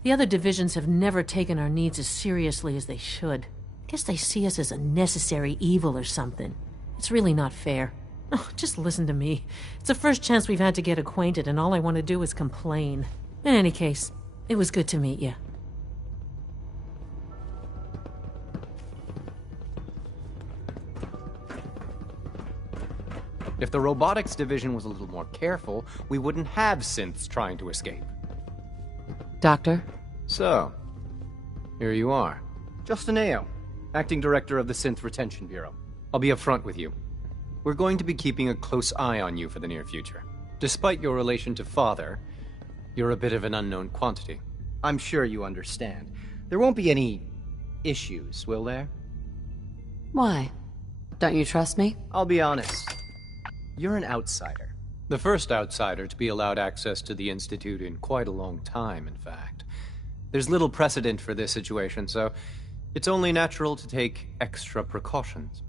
the other divisions have never taken our needs as seriously as they should. I guess they see us as a necessary evil or something. It's really not fair. Oh, just listen to me. It's the first chance we've had to get acquainted, and all I want to do is complain. In any case, it was good to meet you. If the robotics division was a little more careful, we wouldn't have synths trying to escape. Doctor? So, here you are. Justin Ayo, Acting Director of the Synth Retention Bureau. I'll be upfront with you. We're going to be keeping a close eye on you for the near future. Despite your relation to Father, you're a bit of an unknown quantity. I'm sure you understand. There won't be any issues, will there? Why? Don't you trust me? I'll be honest. You're an outsider. The first outsider to be allowed access to the Institute in quite a long time, in fact. There's little precedent for this situation, so it's only natural to take extra precautions,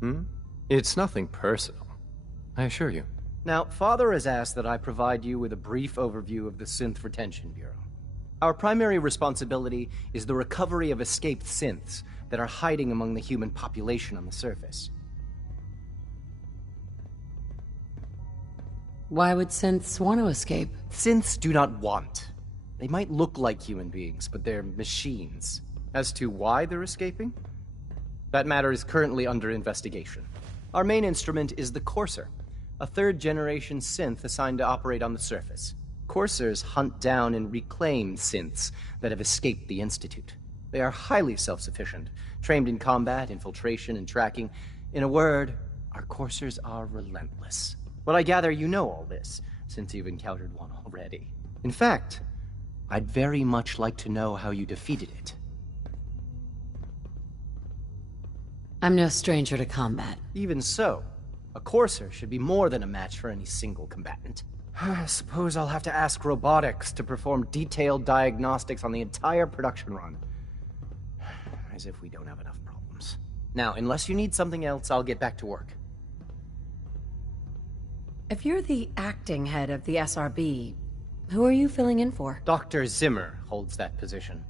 It's nothing personal, I assure you. Now, Father has asked that I provide you with a brief overview of the Synth Retention Bureau. Our primary responsibility is the recovery of escaped synths that are hiding among the human population on the surface. Why would synths want to escape? Synths do not want. They might look like human beings, but they're machines. As to why they're escaping? That matter is currently under investigation. Our main instrument is the Courser, a third-generation synth assigned to operate on the surface. Coursers hunt down and reclaim synths that have escaped the Institute. They are highly self-sufficient, trained in combat, infiltration, and tracking. In a word, our Coursers are relentless. But I gather you know all this, since you've encountered one already. In fact, I'd very much like to know how you defeated it. I'm no stranger to combat. Even so, a Courser should be more than a match for any single combatant. I suppose I'll have to ask robotics to perform detailed diagnostics on the entire production run. As if we don't have enough problems. Now, unless you need something else, I'll get back to work. If you're the acting head of the SRB, who are you filling in for? Dr. Zimmer holds that position.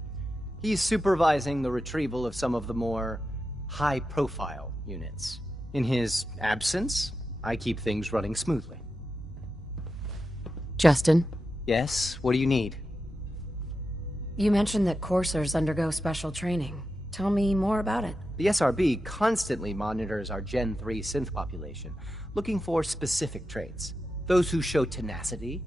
He's supervising the retrieval of some of the more high-profile units. In his absence, I keep things running smoothly. Justin? Yes? What do you need? You mentioned that coursers undergo special training. Tell me more about it. The SRB constantly monitors our Gen 3 synth population, looking for specific traits. Those who show tenacity,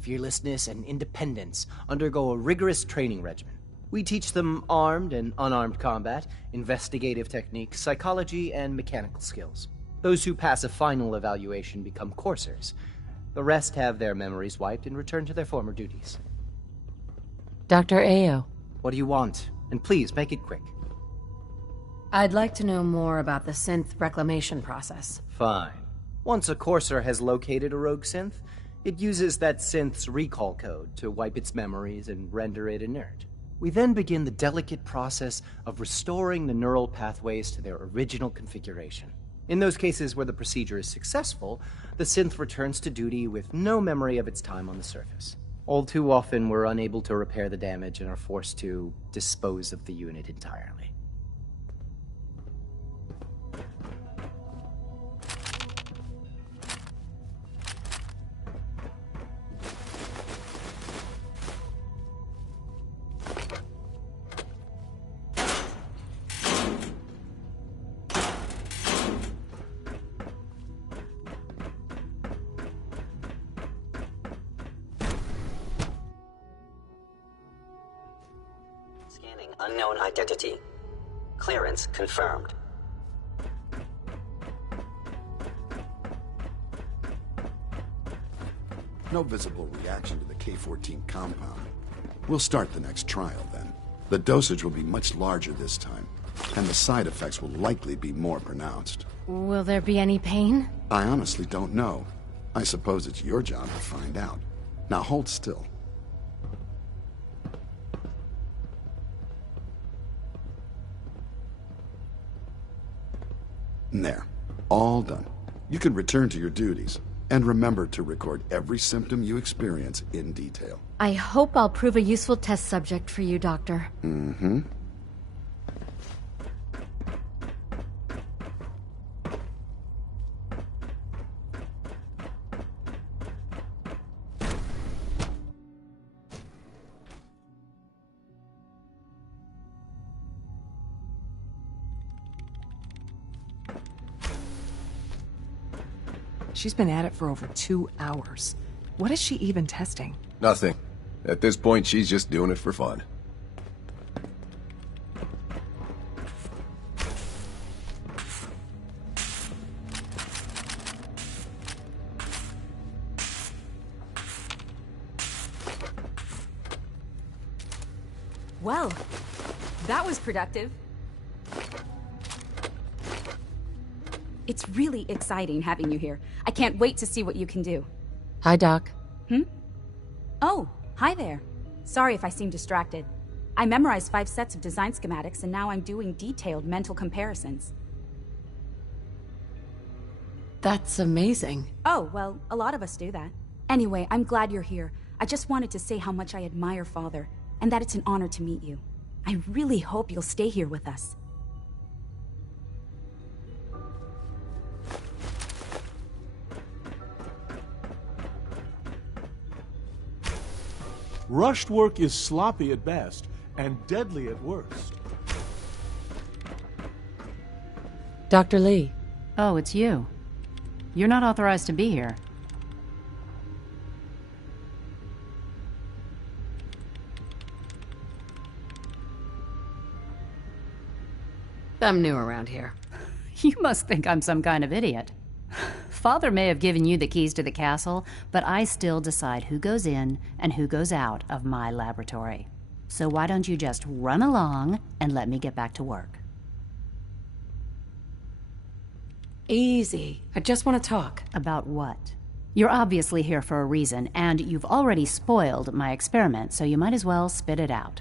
fearlessness, and independence undergo a rigorous training regimen. We teach them armed and unarmed combat, investigative techniques, psychology, and mechanical skills. Those who pass a final evaluation become coursers. The rest have their memories wiped and return to their former duties. Dr. Ayo. What do you want? And please, make it quick. I'd like to know more about the synth reclamation process. Fine. Once a courser has located a rogue synth, it uses that synth's recall code to wipe its memories and render it inert. We then begin the delicate process of restoring the neural pathways to their original configuration. In those cases where the procedure is successful, the synth returns to duty with no memory of its time on the surface. All too often, we're unable to repair the damage and are forced to dispose of the unit entirely. Unknown identity. Clearance confirmed. No visible reaction to the K-14 compound. We'll start the next trial then. The dosage will be much larger this time, and the side effects will likely be more pronounced. Will there be any pain? I honestly don't know. I suppose it's your job to find out. Now hold still. There. All done. You can return to your duties. And remember to record every symptom you experience in detail. I hope I'll prove a useful test subject for you, Doctor. Mm-hmm. She's been at it for over 2 hours. What is she even testing? Nothing. At this point, she's just doing it for fun. Well, that was productive. It's really exciting having you here. I can't wait to see what you can do. Hi, Doc. Oh, hi there. Sorry if I seem distracted. I memorized 5 sets of design schematics and now I'm doing detailed mental comparisons. That's amazing. Oh, well, a lot of us do that. Anyway, I'm glad you're here. I just wanted to say how much I admire Father, and that it's an honor to meet you. I really hope you'll stay here with us. Rushed work is sloppy at best, and deadly at worst. Dr. Lee. Oh, it's you. You're not authorized to be here. I'm new around here. You must think I'm some kind of idiot. Father may have given you the keys to the castle, but I still decide who goes in and who goes out of my laboratory. So why don't you just run along and let me get back to work? Easy. I just want to talk. About what? You're obviously here for a reason, and you've already spoiled my experiment, so you might as well spit it out.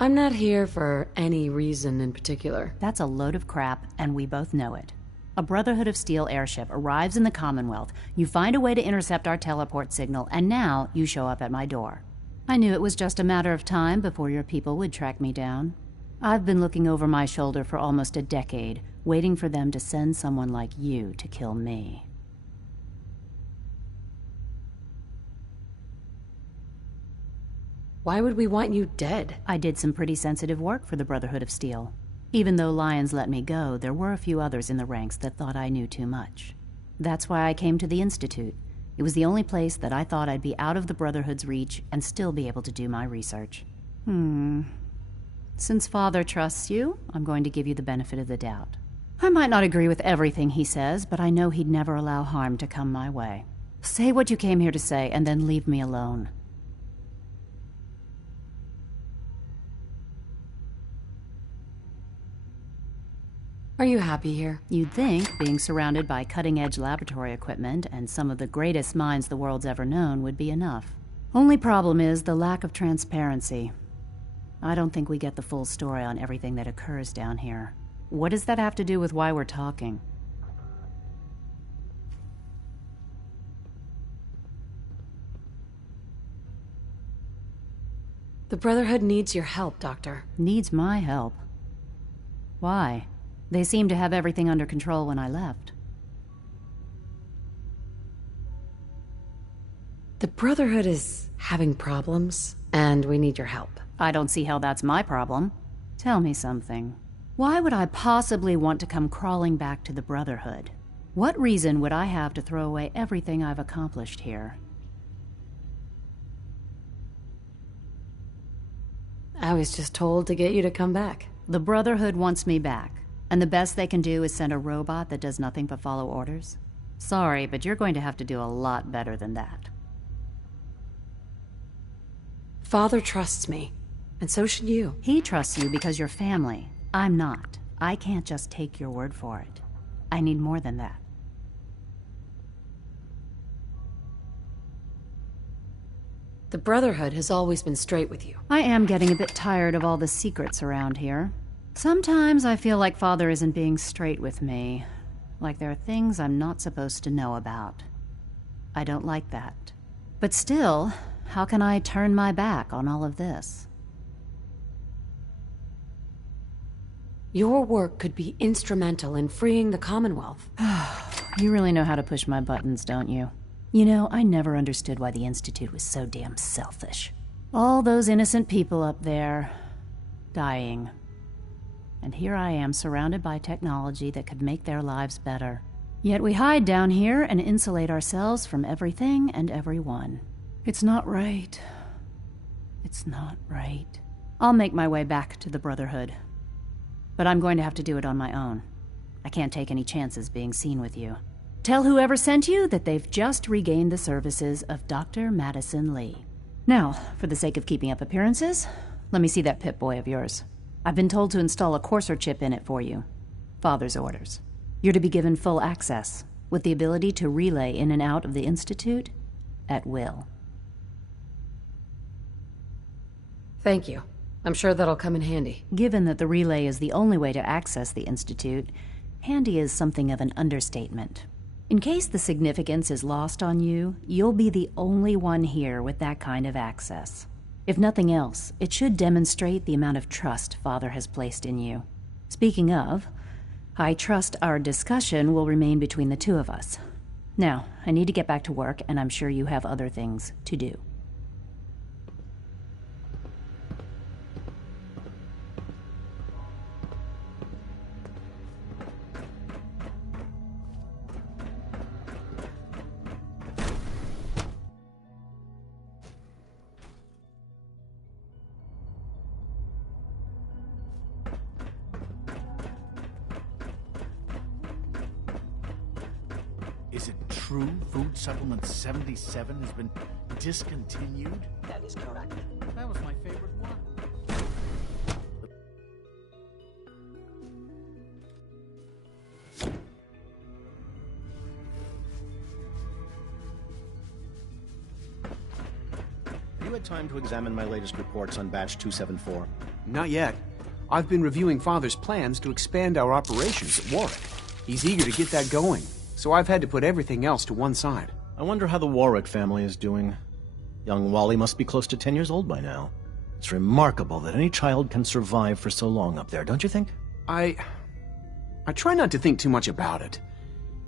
I'm not here for any reason in particular. That's a load of crap, and we both know it. A Brotherhood of Steel airship arrives in the Commonwealth, you find a way to intercept our teleport signal, and now you show up at my door. I knew it was just a matter of time before your people would track me down. I've been looking over my shoulder for almost a decade, waiting for them to send someone like you to kill me. Why would we want you dead? I did some pretty sensitive work for the Brotherhood of Steel. Even though Lyons let me go, there were a few others in the ranks that thought I knew too much. That's why I came to the Institute. It was the only place that I thought I'd be out of the Brotherhood's reach and still be able to do my research. Since Father trusts you, I'm going to give you the benefit of the doubt. I might not agree with everything he says, but I know he'd never allow harm to come my way. Say what you came here to say, and then leave me alone. Are you happy here? You'd think being surrounded by cutting-edge laboratory equipment and some of the greatest minds the world's ever known would be enough. Only problem is the lack of transparency. I don't think we get the full story on everything that occurs down here. What does that have to do with why we're talking? The Brotherhood needs your help, Doctor. Needs my help? Why? They seemed to have everything under control when I left. The Brotherhood is having problems, and we need your help. I don't see how that's my problem. Tell me something. Why would I possibly want to come crawling back to the Brotherhood? What reason would I have to throw away everything I've accomplished here? I was just told to get you to come back. The Brotherhood wants me back, and the best they can do is send a robot that does nothing but follow orders? Sorry, but you're going to have to do a lot better than that. Father trusts me, and so should you. He trusts you because you're family. I'm not. I can't just take your word for it. I need more than that. The Brotherhood has always been straight with you. I am getting a bit tired of all the secrets around here. Sometimes I feel like Father isn't being straight with me. Like there are things I'm not supposed to know about. I don't like that. But still, how can I turn my back on all of this? Your work could be instrumental in freeing the Commonwealth. You really know how to push my buttons, don't you? You know, I never understood why the Institute was so damn selfish. All those innocent people up there, dying. And here I am, surrounded by technology that could make their lives better. Yet we hide down here and insulate ourselves from everything and everyone. It's not right. It's not right. I'll make my way back to the Brotherhood. But I'm going to have to do it on my own. I can't take any chances being seen with you. Tell whoever sent you that they've just regained the services of Dr. Madison Lee. Now, for the sake of keeping up appearances, let me see that Pip-Boy of yours. I've been told to install a courser chip in it for you. Father's orders. You're to be given full access, with the ability to relay in and out of the Institute at will. Thank you. I'm sure that'll come in handy. Given that the relay is the only way to access the Institute, handy is something of an understatement. In case the significance is lost on you, you'll be the only one here with that kind of access. If nothing else, it should demonstrate the amount of trust Father has placed in you. Speaking of, I trust our discussion will remain between the two of us. Now, I need to get back to work, and I'm sure you have other things to do. Is it true Food Supplement 77 has been discontinued? That is correct. That was my favorite one. Have you had time to examine my latest reports on Batch 274? Not yet. I've been reviewing Father's plans to expand our operations at Warwick. He's eager to get that going, so I've had to put everything else to one side. I wonder how the Warwick family is doing. Young Wally must be close to 10 years old by now. It's remarkable that any child can survive for so long up there, don't you think? I try not to think too much about it.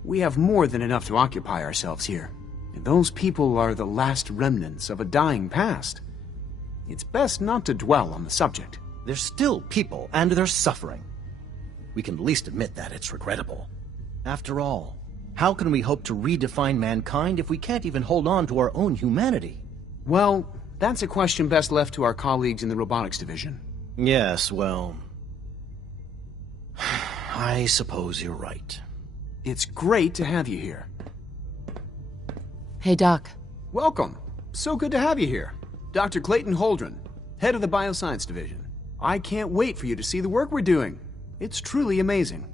We have more than enough to occupy ourselves here. And those people are the last remnants of a dying past. It's best not to dwell on the subject. They're still people, and they're suffering. We can at least admit that it's regrettable. After all, how can we hope to redefine mankind if we can't even hold on to our own humanity? Well, That's a question best left to our colleagues in the robotics division. Yes, well... I suppose you're right. It's great to have you here. Hey, Doc. Welcome. So good to have you here. Dr. Clayton Holdren, head of the Bioscience Division. I can't wait for you to see the work we're doing. It's truly amazing.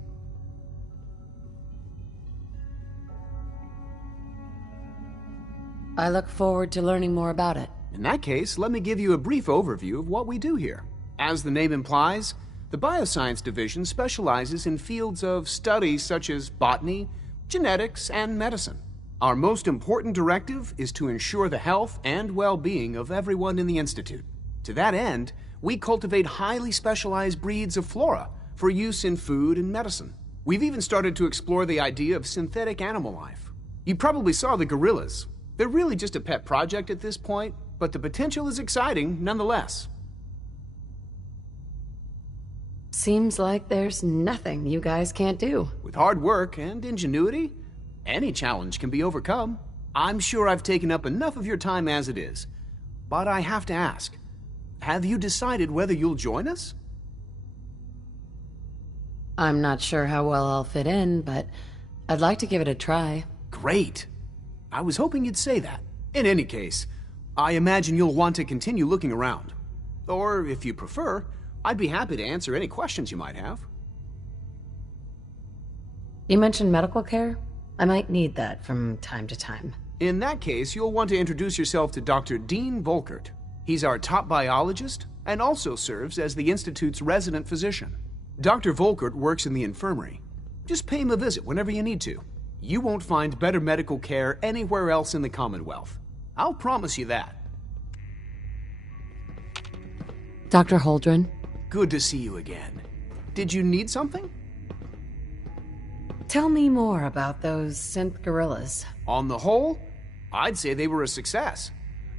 I look forward to learning more about it. In that case, let me give you a brief overview of what we do here. As the name implies, the Bioscience Division specializes in fields of study such as botany, genetics, and medicine. Our most important directive is to ensure the health and well-being of everyone in the Institute. To that end, we cultivate highly specialized breeds of flora for use in food and medicine. We've even started to explore the idea of synthetic animal life. You probably saw the gorillas. They're really just a pet project at this point, but the potential is exciting nonetheless. Seems like there's nothing you guys can't do. With hard work and ingenuity, any challenge can be overcome. I'm sure I've taken up enough of your time as it is, but I have to ask, have you decided whether you'll join us? I'm not sure how well I'll fit in, but I'd like to give it a try. Great. I was hoping you'd say that. In any case, I imagine you'll want to continue looking around. Or, if you prefer, I'd be happy to answer any questions you might have. You mentioned medical care? I might need that from time to time. In that case, you'll want to introduce yourself to Dr. Dean Volkert. He's our top biologist and also serves as the Institute's resident physician. Dr. Volkert works in the infirmary. Just pay him a visit whenever you need to. You won't find better medical care anywhere else in the Commonwealth. I'll promise you that. Dr. Holdren? Good to see you again. Did you need something? Tell me more about those synth gorillas. On the whole, I'd say they were a success.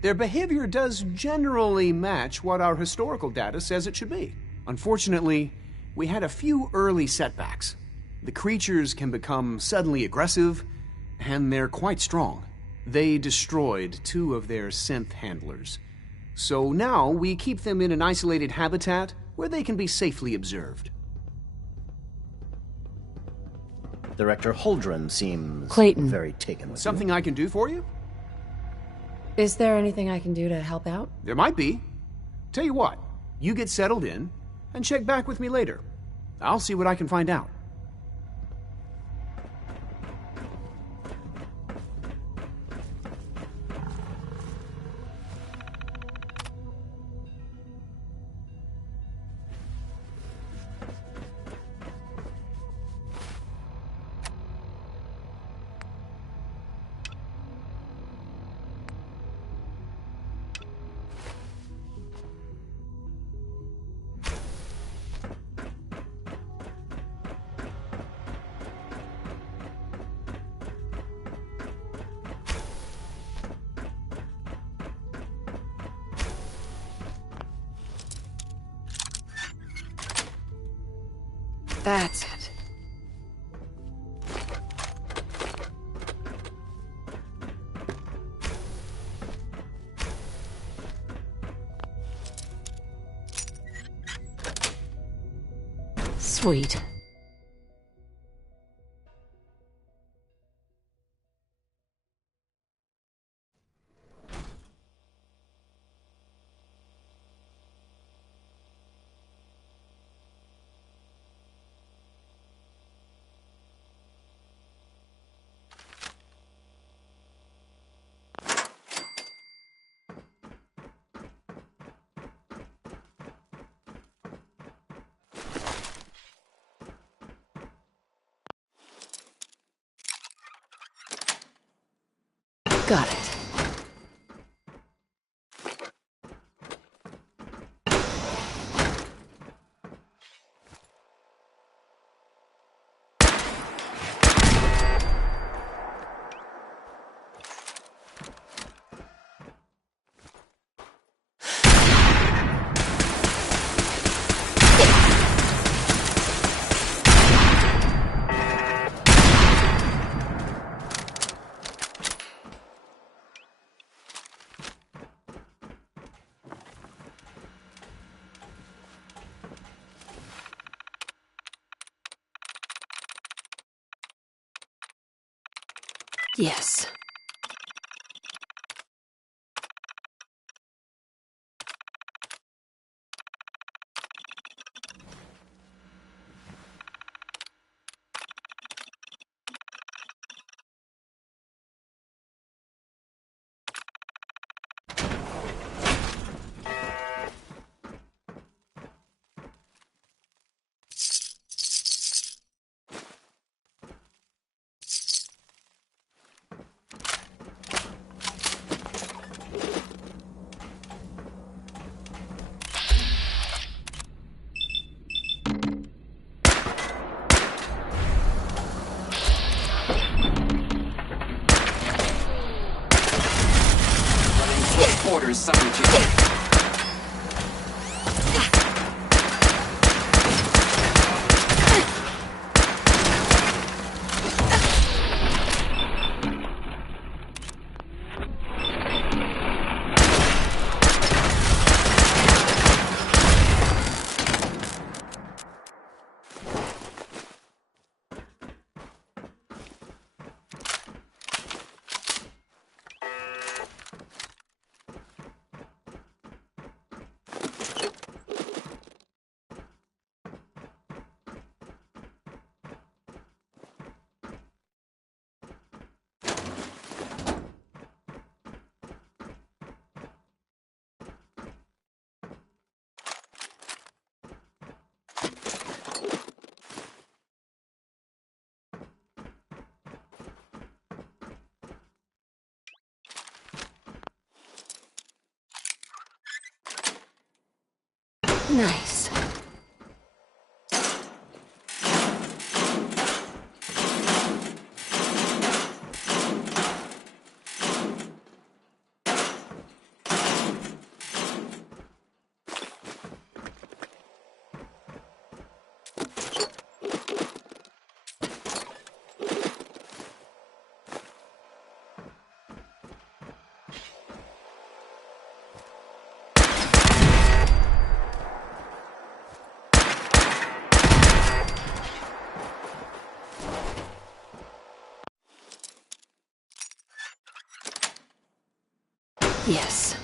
Their behavior does generally match what our historical data says it should be. Unfortunately, we had a few early setbacks. The creatures can become suddenly aggressive, and they're quite strong. They destroyed 2 of their synth handlers. So now we keep them in an isolated habitat where they can be safely observed. Director Holdren seems Clayton. very taken with Something I can do for you? Is there anything I can do to help out? There might be. Tell you what, you get settled in and check back with me later. I'll see what I can find out. That's it. Sweet. Got it. Yes. Quarters summoned you. Nice. Yes.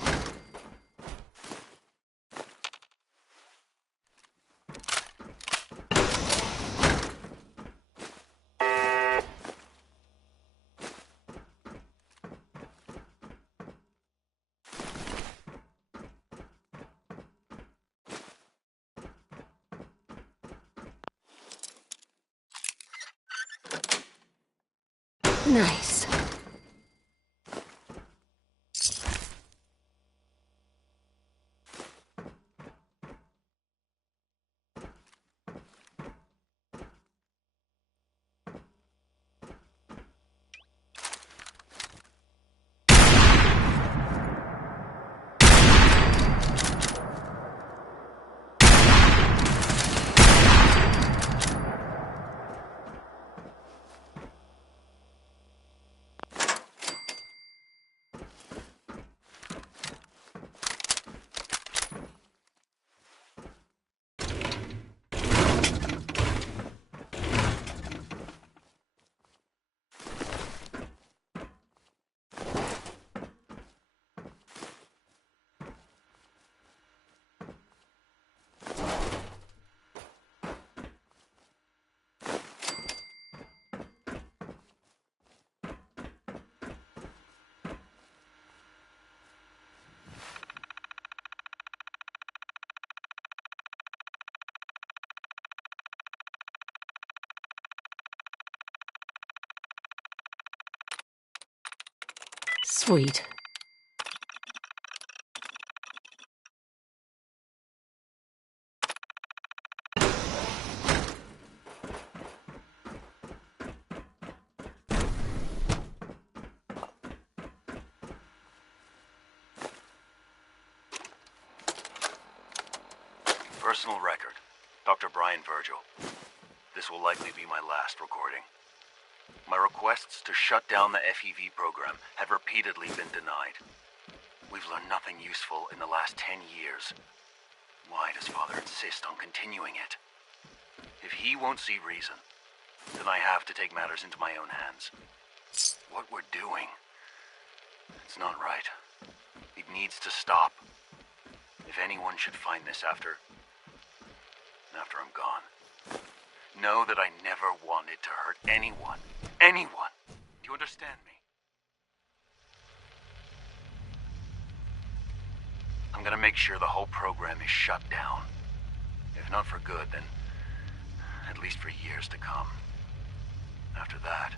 Nice. Sweet. Personal record. Dr. Brian Virgil. This will likely be my last recording. My requests to shut down the FEV program have repeatedly been denied. We've learned nothing useful in the last 10 years. Why does Father insist on continuing it? If he won't see reason, then I have to take matters into my own hands. what we're doing. It's not right. It needs to stop. If anyone should find this after I'm gone, know that I never wanted to hurt anyone. Anyone. Do you understand me? I'm gonna make sure the whole program is shut down. If not for good, then at least for years to come. After that,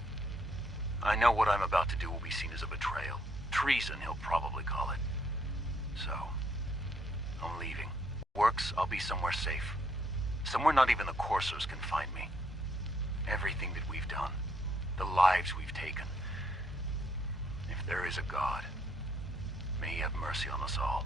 I know what I'm about to do will be seen as a betrayal. Treason, he'll probably call it. So, I'm leaving. Works, I'll be somewhere safe. Somewhere not even the coursers can find me. Everything that we've done, the lives we've taken. If there is a God, may he have mercy on us all.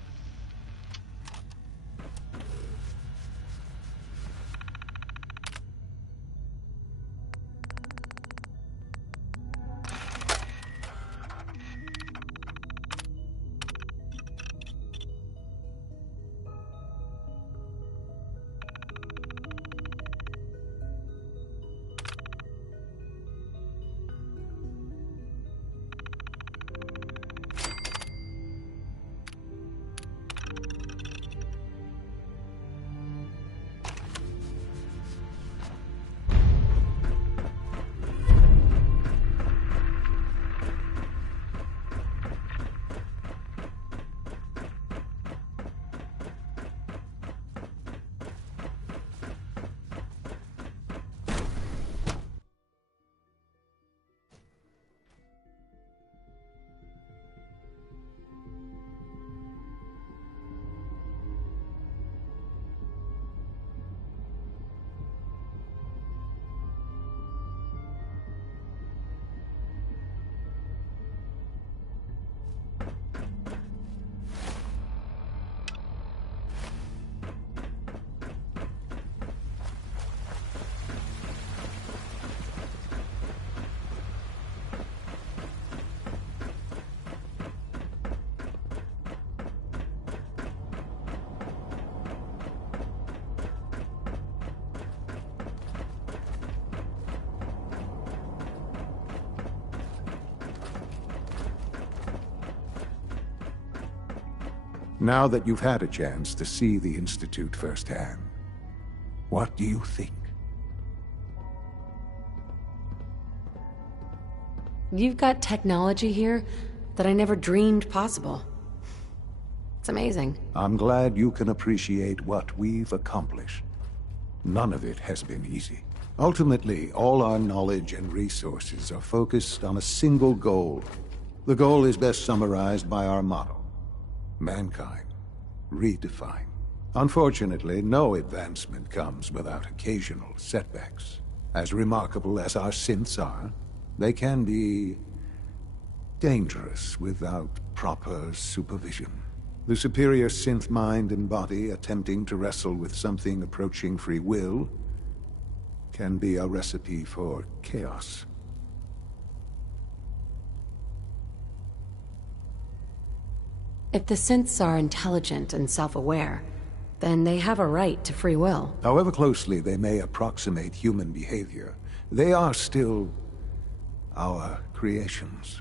Now that you've had a chance to see the Institute firsthand, what do you think? You've got technology here that I never dreamed possible. It's amazing. I'm glad you can appreciate what we've accomplished. None of it has been easy. Ultimately, all our knowledge and resources are focused on a single goal. The goal is best summarized by our motto: mankind, redefined. Unfortunately, no advancement comes without occasional setbacks. As remarkable as our synths are, they can be dangerous without proper supervision. The superior synth mind and body attempting to wrestle with something approaching free will can be a recipe for chaos. If the synths are intelligent and self-aware, then they have a right to free will. However closely they may approximate human behavior, they are still our creations.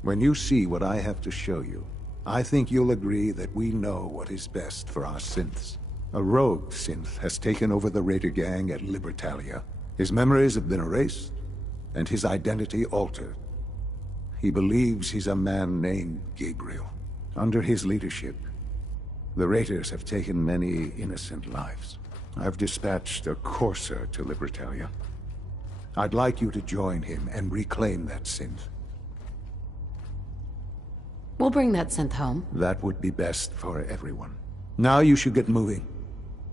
When you see what I have to show you, I think you'll agree that we know what is best for our synths. A rogue synth has taken over the Raider gang at Libertalia. His memories have been erased, and his identity altered. He believes he's a man named Gabriel. Under his leadership, the Raiders have taken many innocent lives. I've dispatched a courser to Libertalia. I'd like you to join him and reclaim that synth. We'll bring that synth home. That would be best for everyone. Now you should get moving.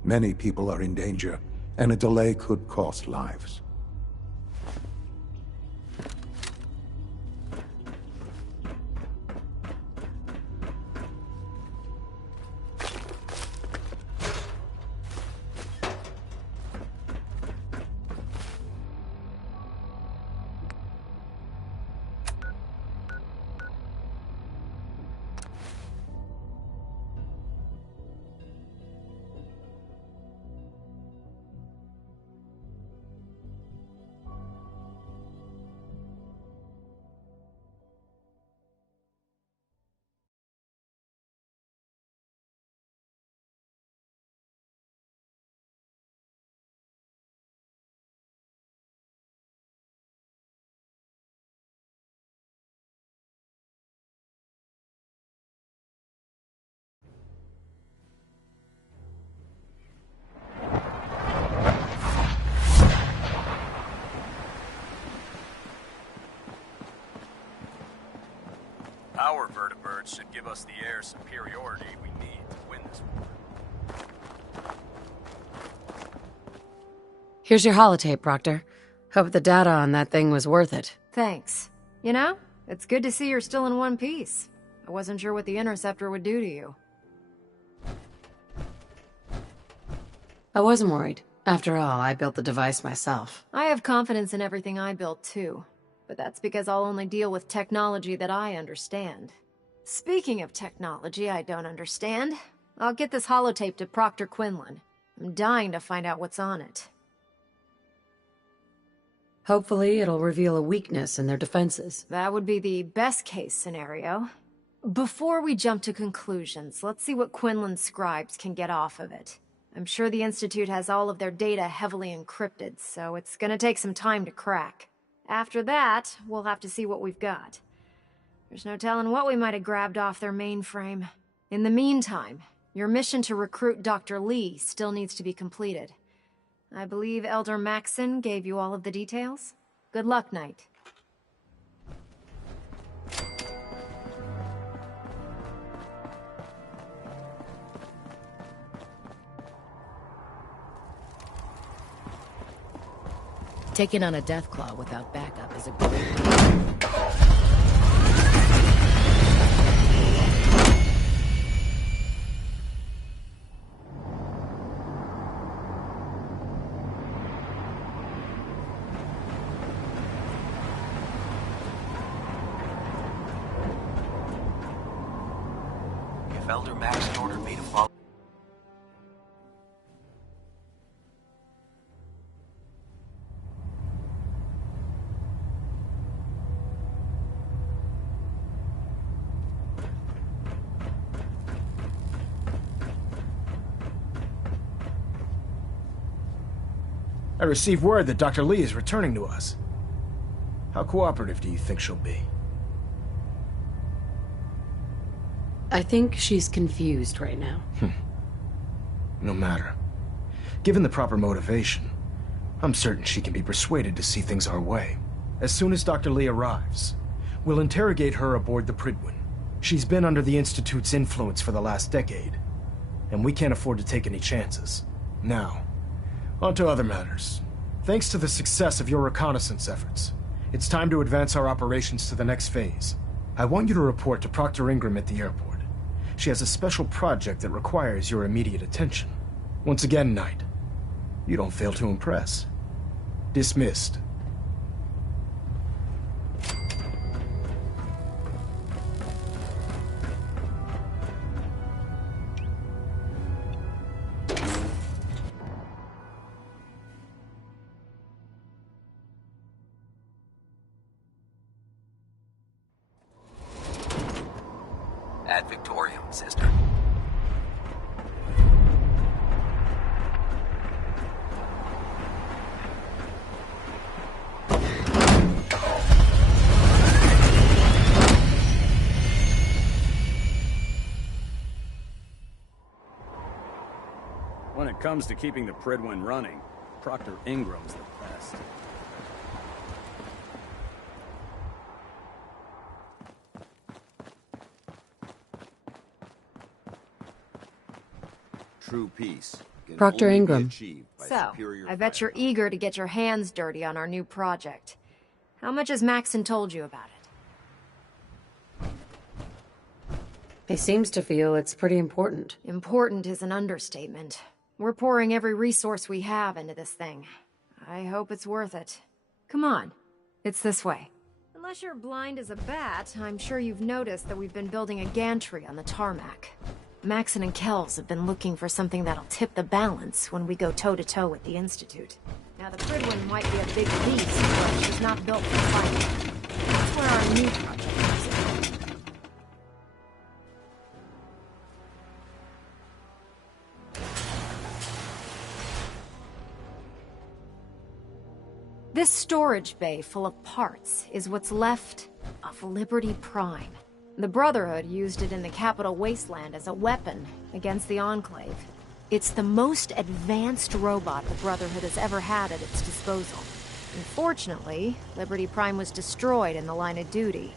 Many people are in danger, and a delay could cost lives. Our vertibirds should give us the air superiority we need to win this war. Here's your holotape, Proctor. Hope the data on that thing was worth it. Thanks. You know, it's good to see you're still in one piece. I wasn't sure what the Interceptor would do to you. I wasn't worried. After all, I built the device myself. I have confidence in everything I built, too. But that's because I'll only deal with technology that I understand. Speaking of technology I don't understand, I'll get this holotape to Proctor Quinlan. I'm dying to find out what's on it. Hopefully, it'll reveal a weakness in their defenses. That would be the best-case scenario. Before we jump to conclusions, let's see what Quinlan's scribes can get off of it. I'm sure the Institute has all of their data heavily encrypted, so it's gonna take some time to crack. After that, we'll have to see what we've got. There's no telling what we might have grabbed off their mainframe. In the meantime, your mission to recruit Dr. Lee still needs to be completed. I believe Elder Maxson gave you all of the details? Good luck, Knight. Taking on a Deathclaw without backup is a great... If Elder Maxson ordered me to follow... I received word that Dr. Lee is returning to us. How cooperative do you think she'll be? I think she's confused right now. No matter. Given the proper motivation, I'm certain she can be persuaded to see things our way. As soon as Dr. Lee arrives, we'll interrogate her aboard the Prydwen. She's been under the Institute's influence for the last decade, and we can't afford to take any chances. Now, on to other matters. Thanks to the success of your reconnaissance efforts, it's time to advance our operations to the next phase. I want you to report to Proctor Ingram at the airport. She has a special project that requires your immediate attention. Once again, Knight, you don't fail to impress. Dismissed. Ad Victoriam, sister. When it comes to keeping the Prydwen running, Proctor Ingram's the best. True peace can Proctor only be Ingram. achieved by So, superior I bet you're eager to get your hands dirty on our new project. How much has Maxson told you about it? He seems to feel it's pretty important. Important is an understatement. We're pouring every resource we have into this thing. I hope it's worth it. Come on, it's this way. Unless you're blind as a bat, I'm sure you've noticed that we've been building a gantry on the tarmac. Maxson and Kells have been looking for something that'll tip the balance when we go toe-to-toe with the Institute. Now, the Prydwen might be a big beast, but she's not built for fighting. That's where our new project comes in. This storage bay full of parts is what's left of Liberty Prime. The Brotherhood used it in the Capital Wasteland as a weapon against the Enclave. It's the most advanced robot the Brotherhood has ever had at its disposal. Unfortunately, Liberty Prime was destroyed in the line of duty.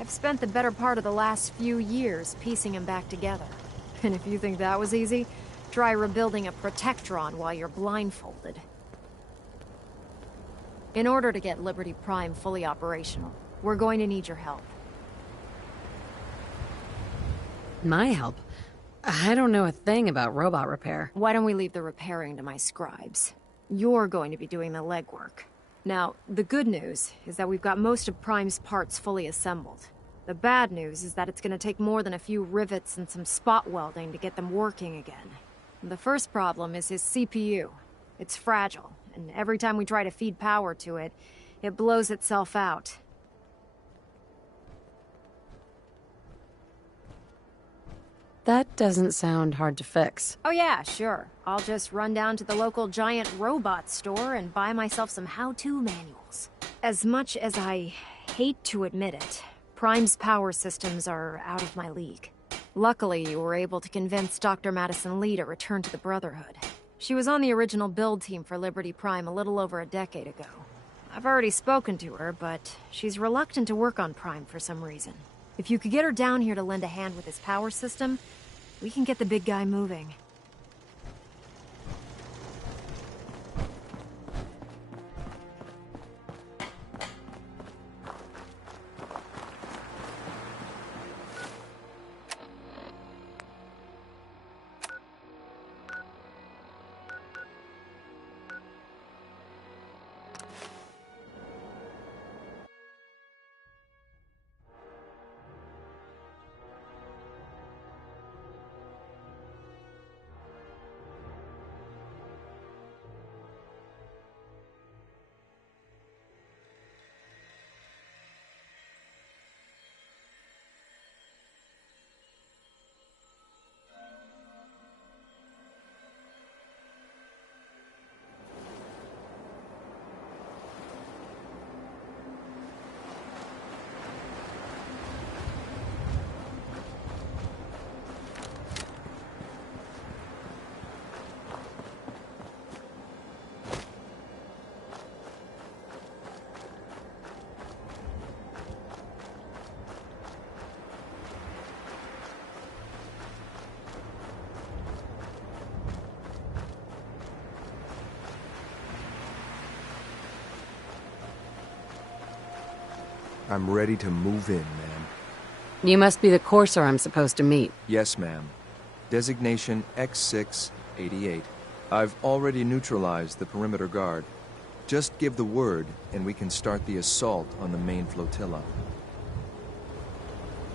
I've spent the better part of the last few years piecing him back together. And if you think that was easy, try rebuilding a Protectron while you're blindfolded. In order to get Liberty Prime fully operational, we're going to need your help. My help? I don't know a thing about robot repair. Why don't we leave the repairing to my scribes? You're going to be doing the legwork. Now, the good news is that we've got most of Prime's parts fully assembled. The bad news is that it's going to take more than a few rivets and some spot welding to get them working again. The first problem is his CPU. It's fragile, and every time we try to feed power to it, it blows itself out. That doesn't sound hard to fix. Oh yeah, sure. I'll just run down to the local giant robot store and buy myself some how-to manuals. As much as I hate to admit it, Prime's power systems are out of my league. Luckily, you were able to convince Dr. Madison Lee to return to the Brotherhood. She was on the original build team for Liberty Prime a little over a decade ago. I've already spoken to her, but she's reluctant to work on Prime for some reason. If you could get her down here to lend a hand with his power system, we can get the big guy moving. I'm ready to move in, ma'am. You must be the courser I'm supposed to meet. Yes, ma'am. Designation X688. I've already neutralized the perimeter guard. Just give the word, and we can start the assault on the main flotilla.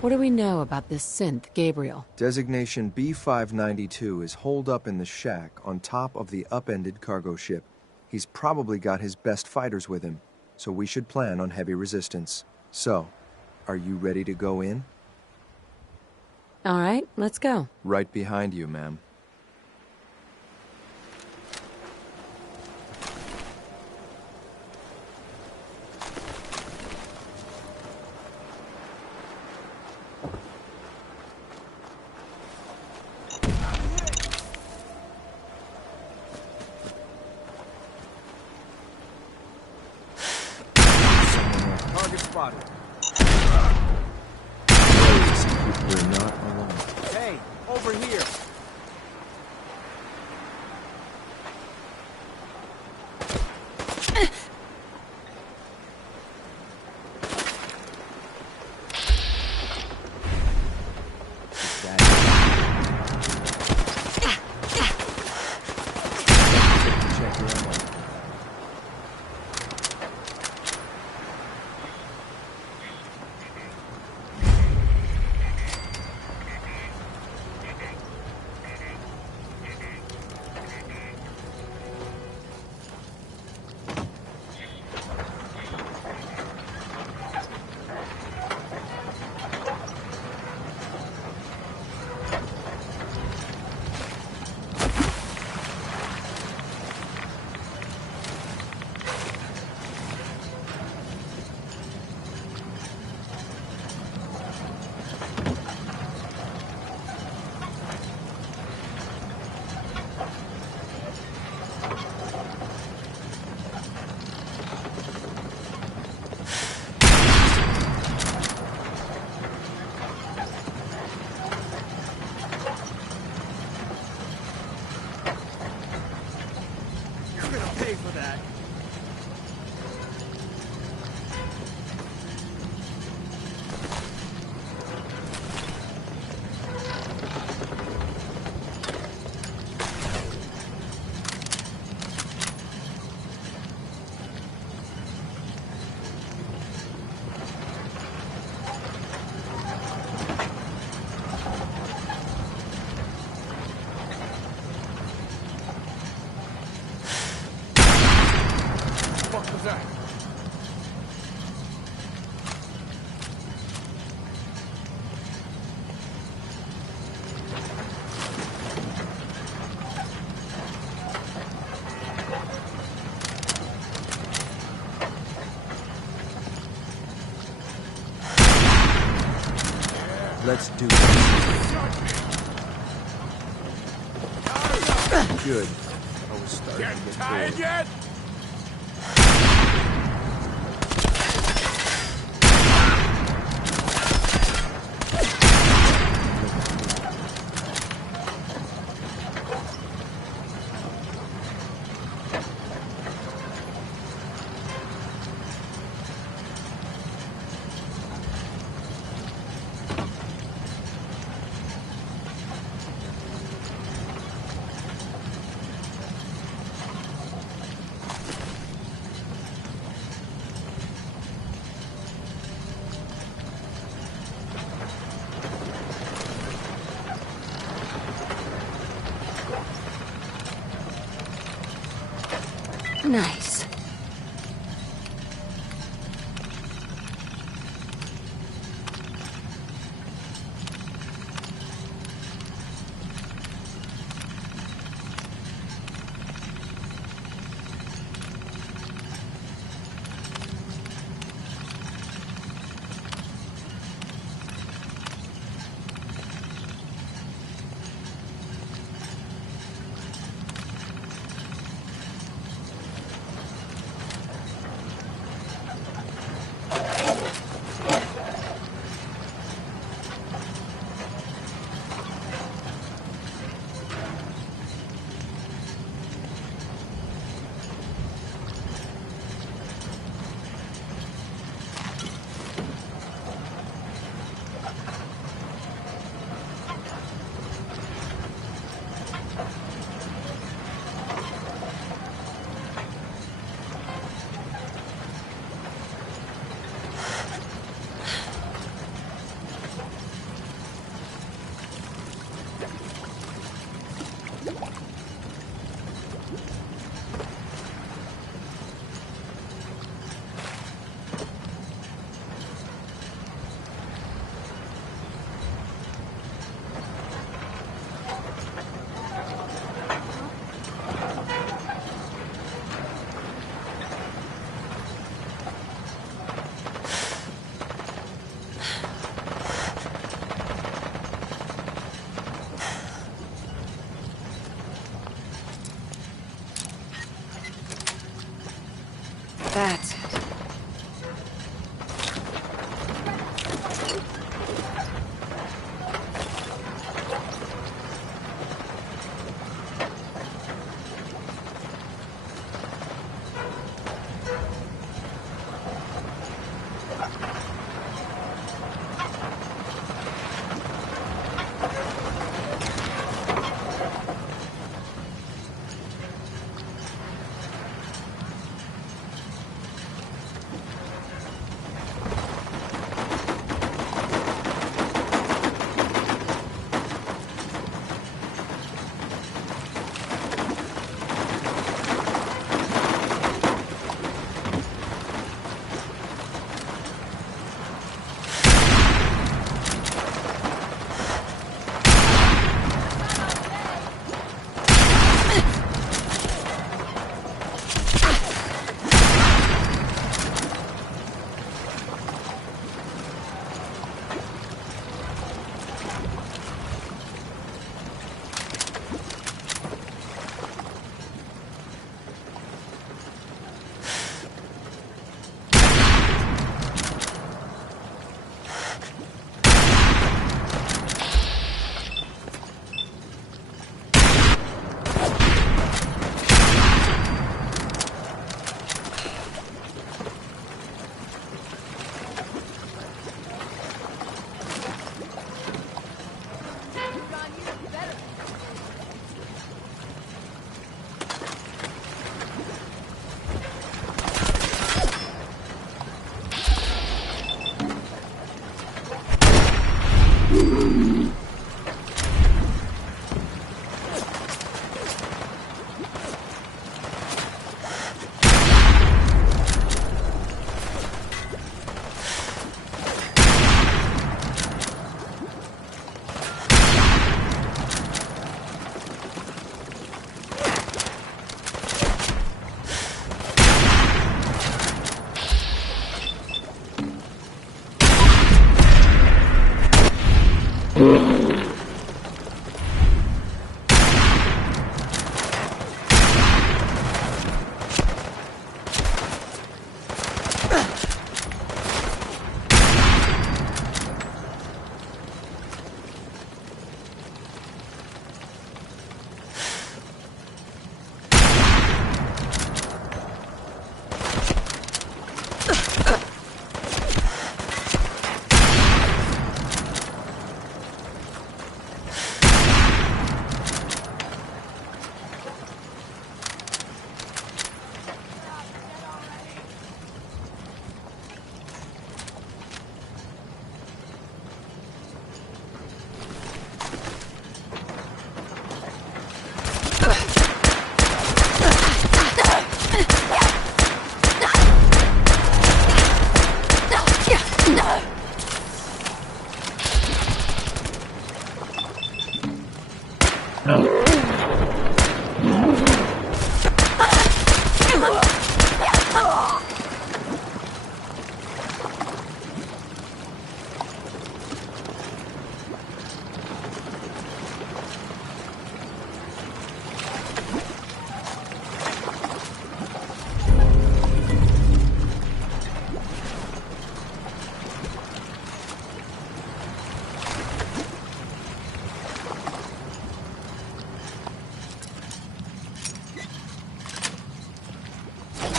What do we know about this synth, Gabriel? Designation B592 is holed up in the shack on top of the upended cargo ship. He's probably got his best fighters with him, so we should plan on heavy resistance. So, are you ready to go in? All right, let's go. Right behind you, ma'am. Target spotted. We're not alone. Hey, over here. Let's do this. Good. I was starting to get tired bored. yet? Nice.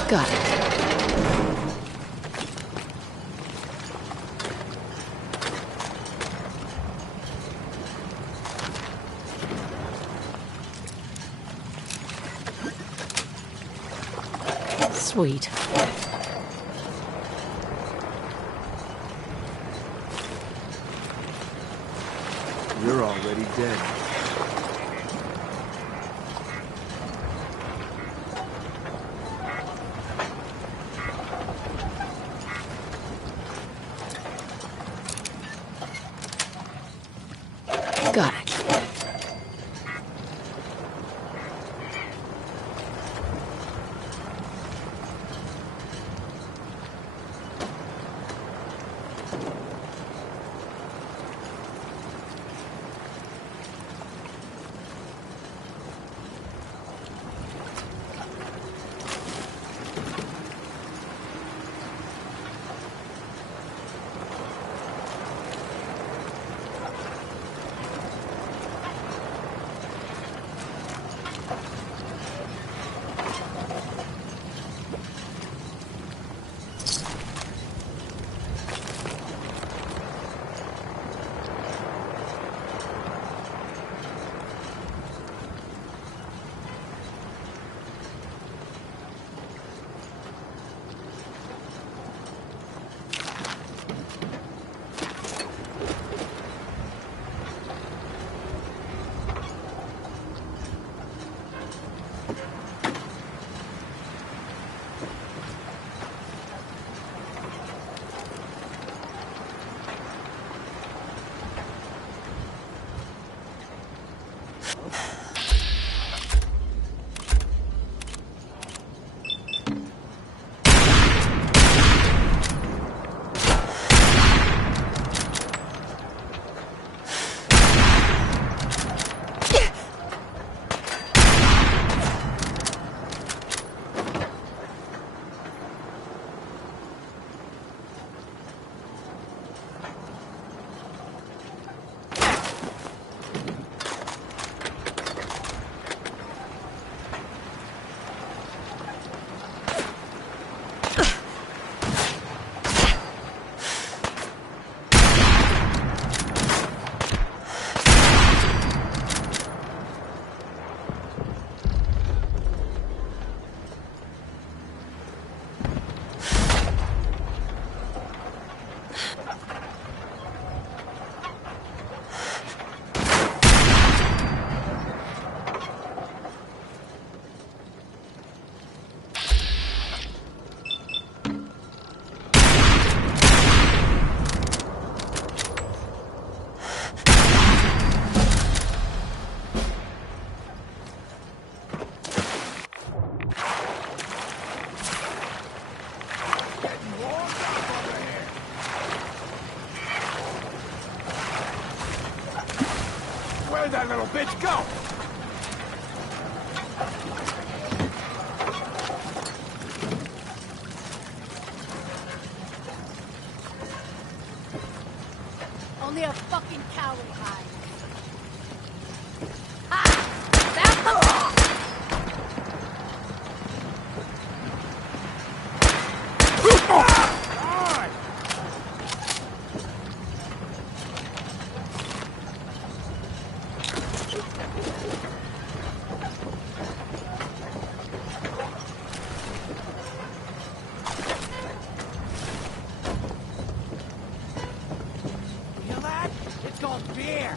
Got it. Sweet. You're already dead. Got it. Destroy that little bitch! Go! Only a fucking coward hide. Feel that? It's called beer.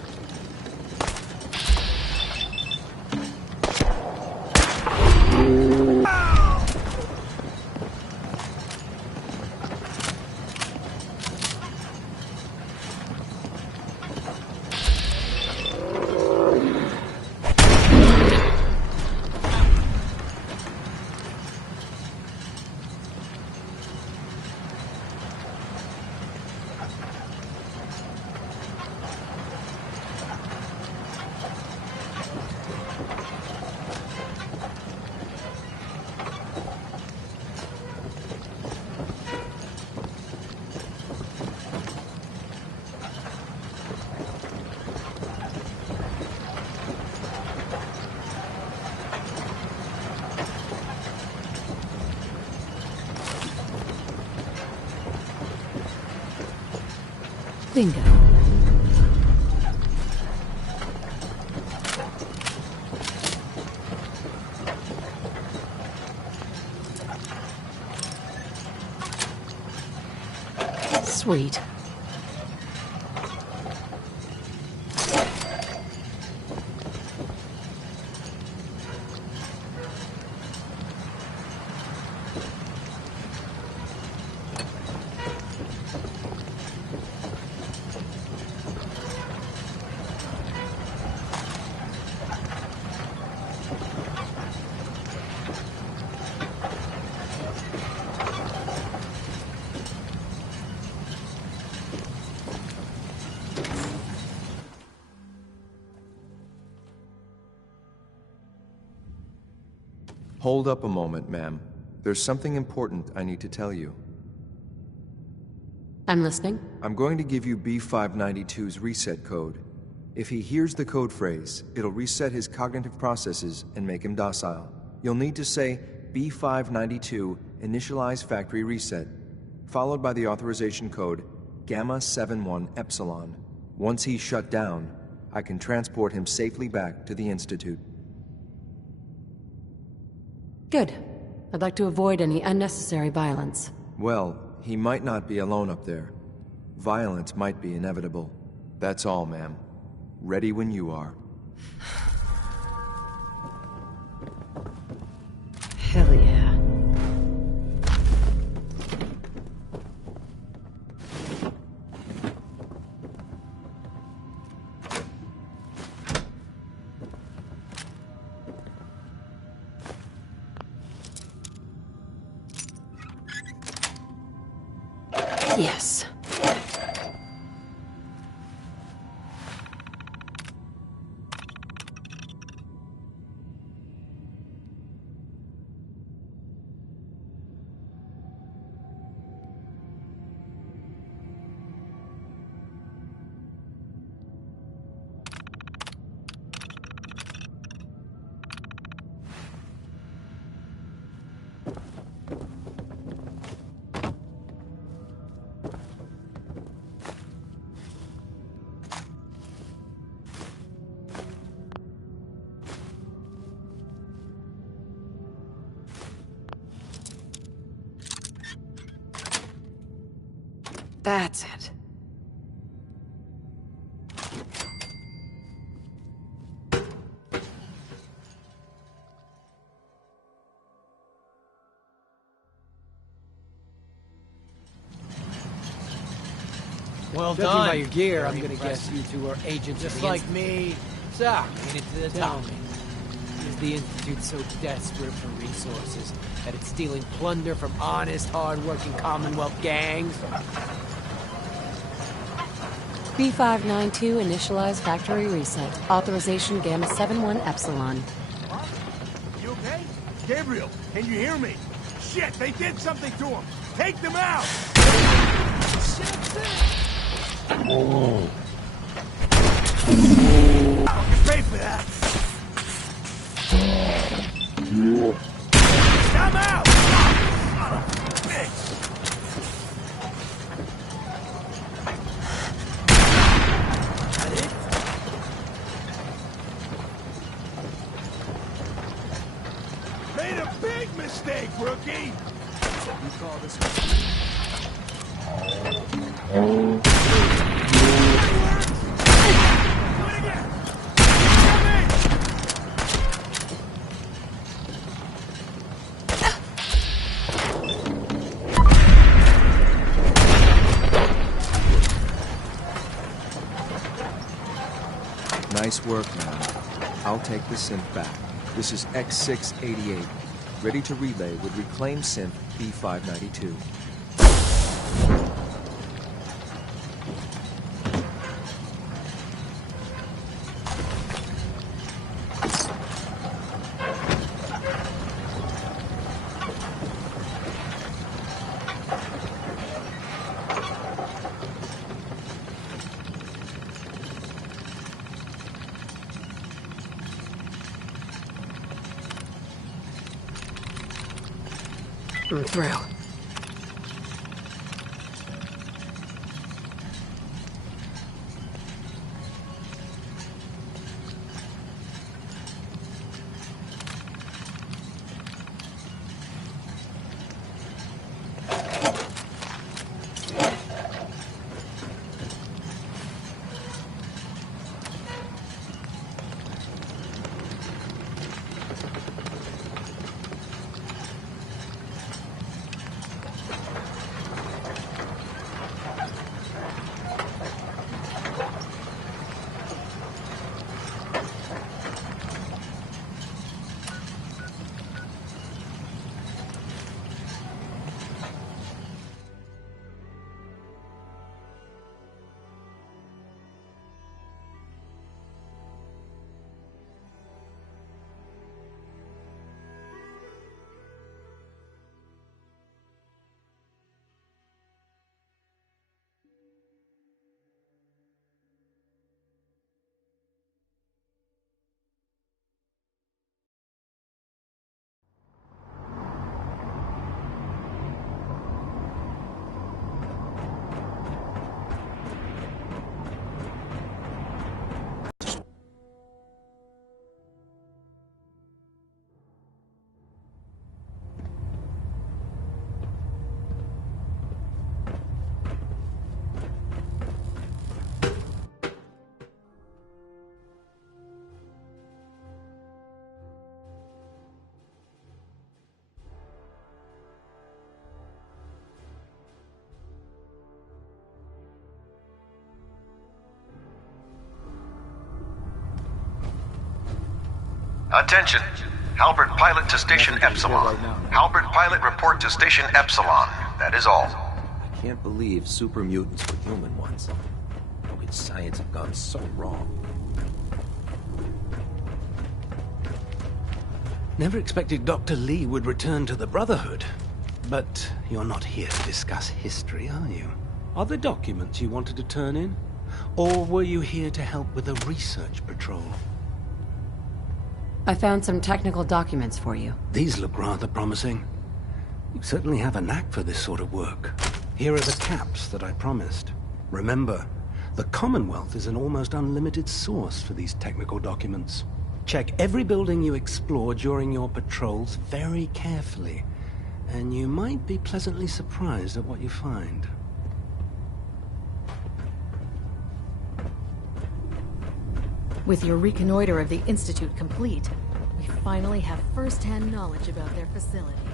Bingo. Sweet. Hold up a moment, ma'am. There's something important I need to tell you. I'm listening. I'm going to give you B592's reset code. If he hears the code phrase, it'll reset his cognitive processes and make him docile. You'll need to say B592 initialize factory reset, followed by the authorization code Gamma 71 Epsilon. Once he's shut down, I can transport him safely back to the Institute. Good. I'd like to avoid any unnecessary violence. Well, he might not be alone up there. Violence might be inevitable. That's all, ma'am. Ready when you are. Hell yeah. Yes. That's it. Well Judging done. by your gear, Very I'm gonna impressive. guess you two are agents Just of the like Institute. me. So, Made it to the tell top. me, is the Institute so desperate for resources that it's stealing plunder from honest, hard-working Commonwealth gangs? B592 initialize factory reset. Authorization Gamma 71 Epsilon. You okay? Gabriel, can you hear me? Shit, they did something to him! Take them out! Oh. I can pay for that! I'm out! Son of a bitch! That it? Made a big mistake, rookie! You call this Nice work, man. I'll take the synth back. This is X688. Ready to relay with reclaimed synth B592. I'm through. Attention. Halbert Pilot to Station Epsilon. Halbert Pilot report to Station Epsilon. That is all. I can't believe super mutants were human ones. How could science have gone so wrong? Never expected Dr. Lee would return to the Brotherhood. But you're not here to discuss history, are you? Are there documents you wanted to turn in? Or were you here to help with a research patrol? I found some technical documents for you. These look rather promising. You certainly have a knack for this sort of work. Here are the caps that I promised. Remember, the Commonwealth is an almost unlimited source for these technical documents. Check every building you explore during your patrols very carefully, and you might be pleasantly surprised at what you find. With your reconnoiter of the Institute complete, we finally have first-hand knowledge about their facility.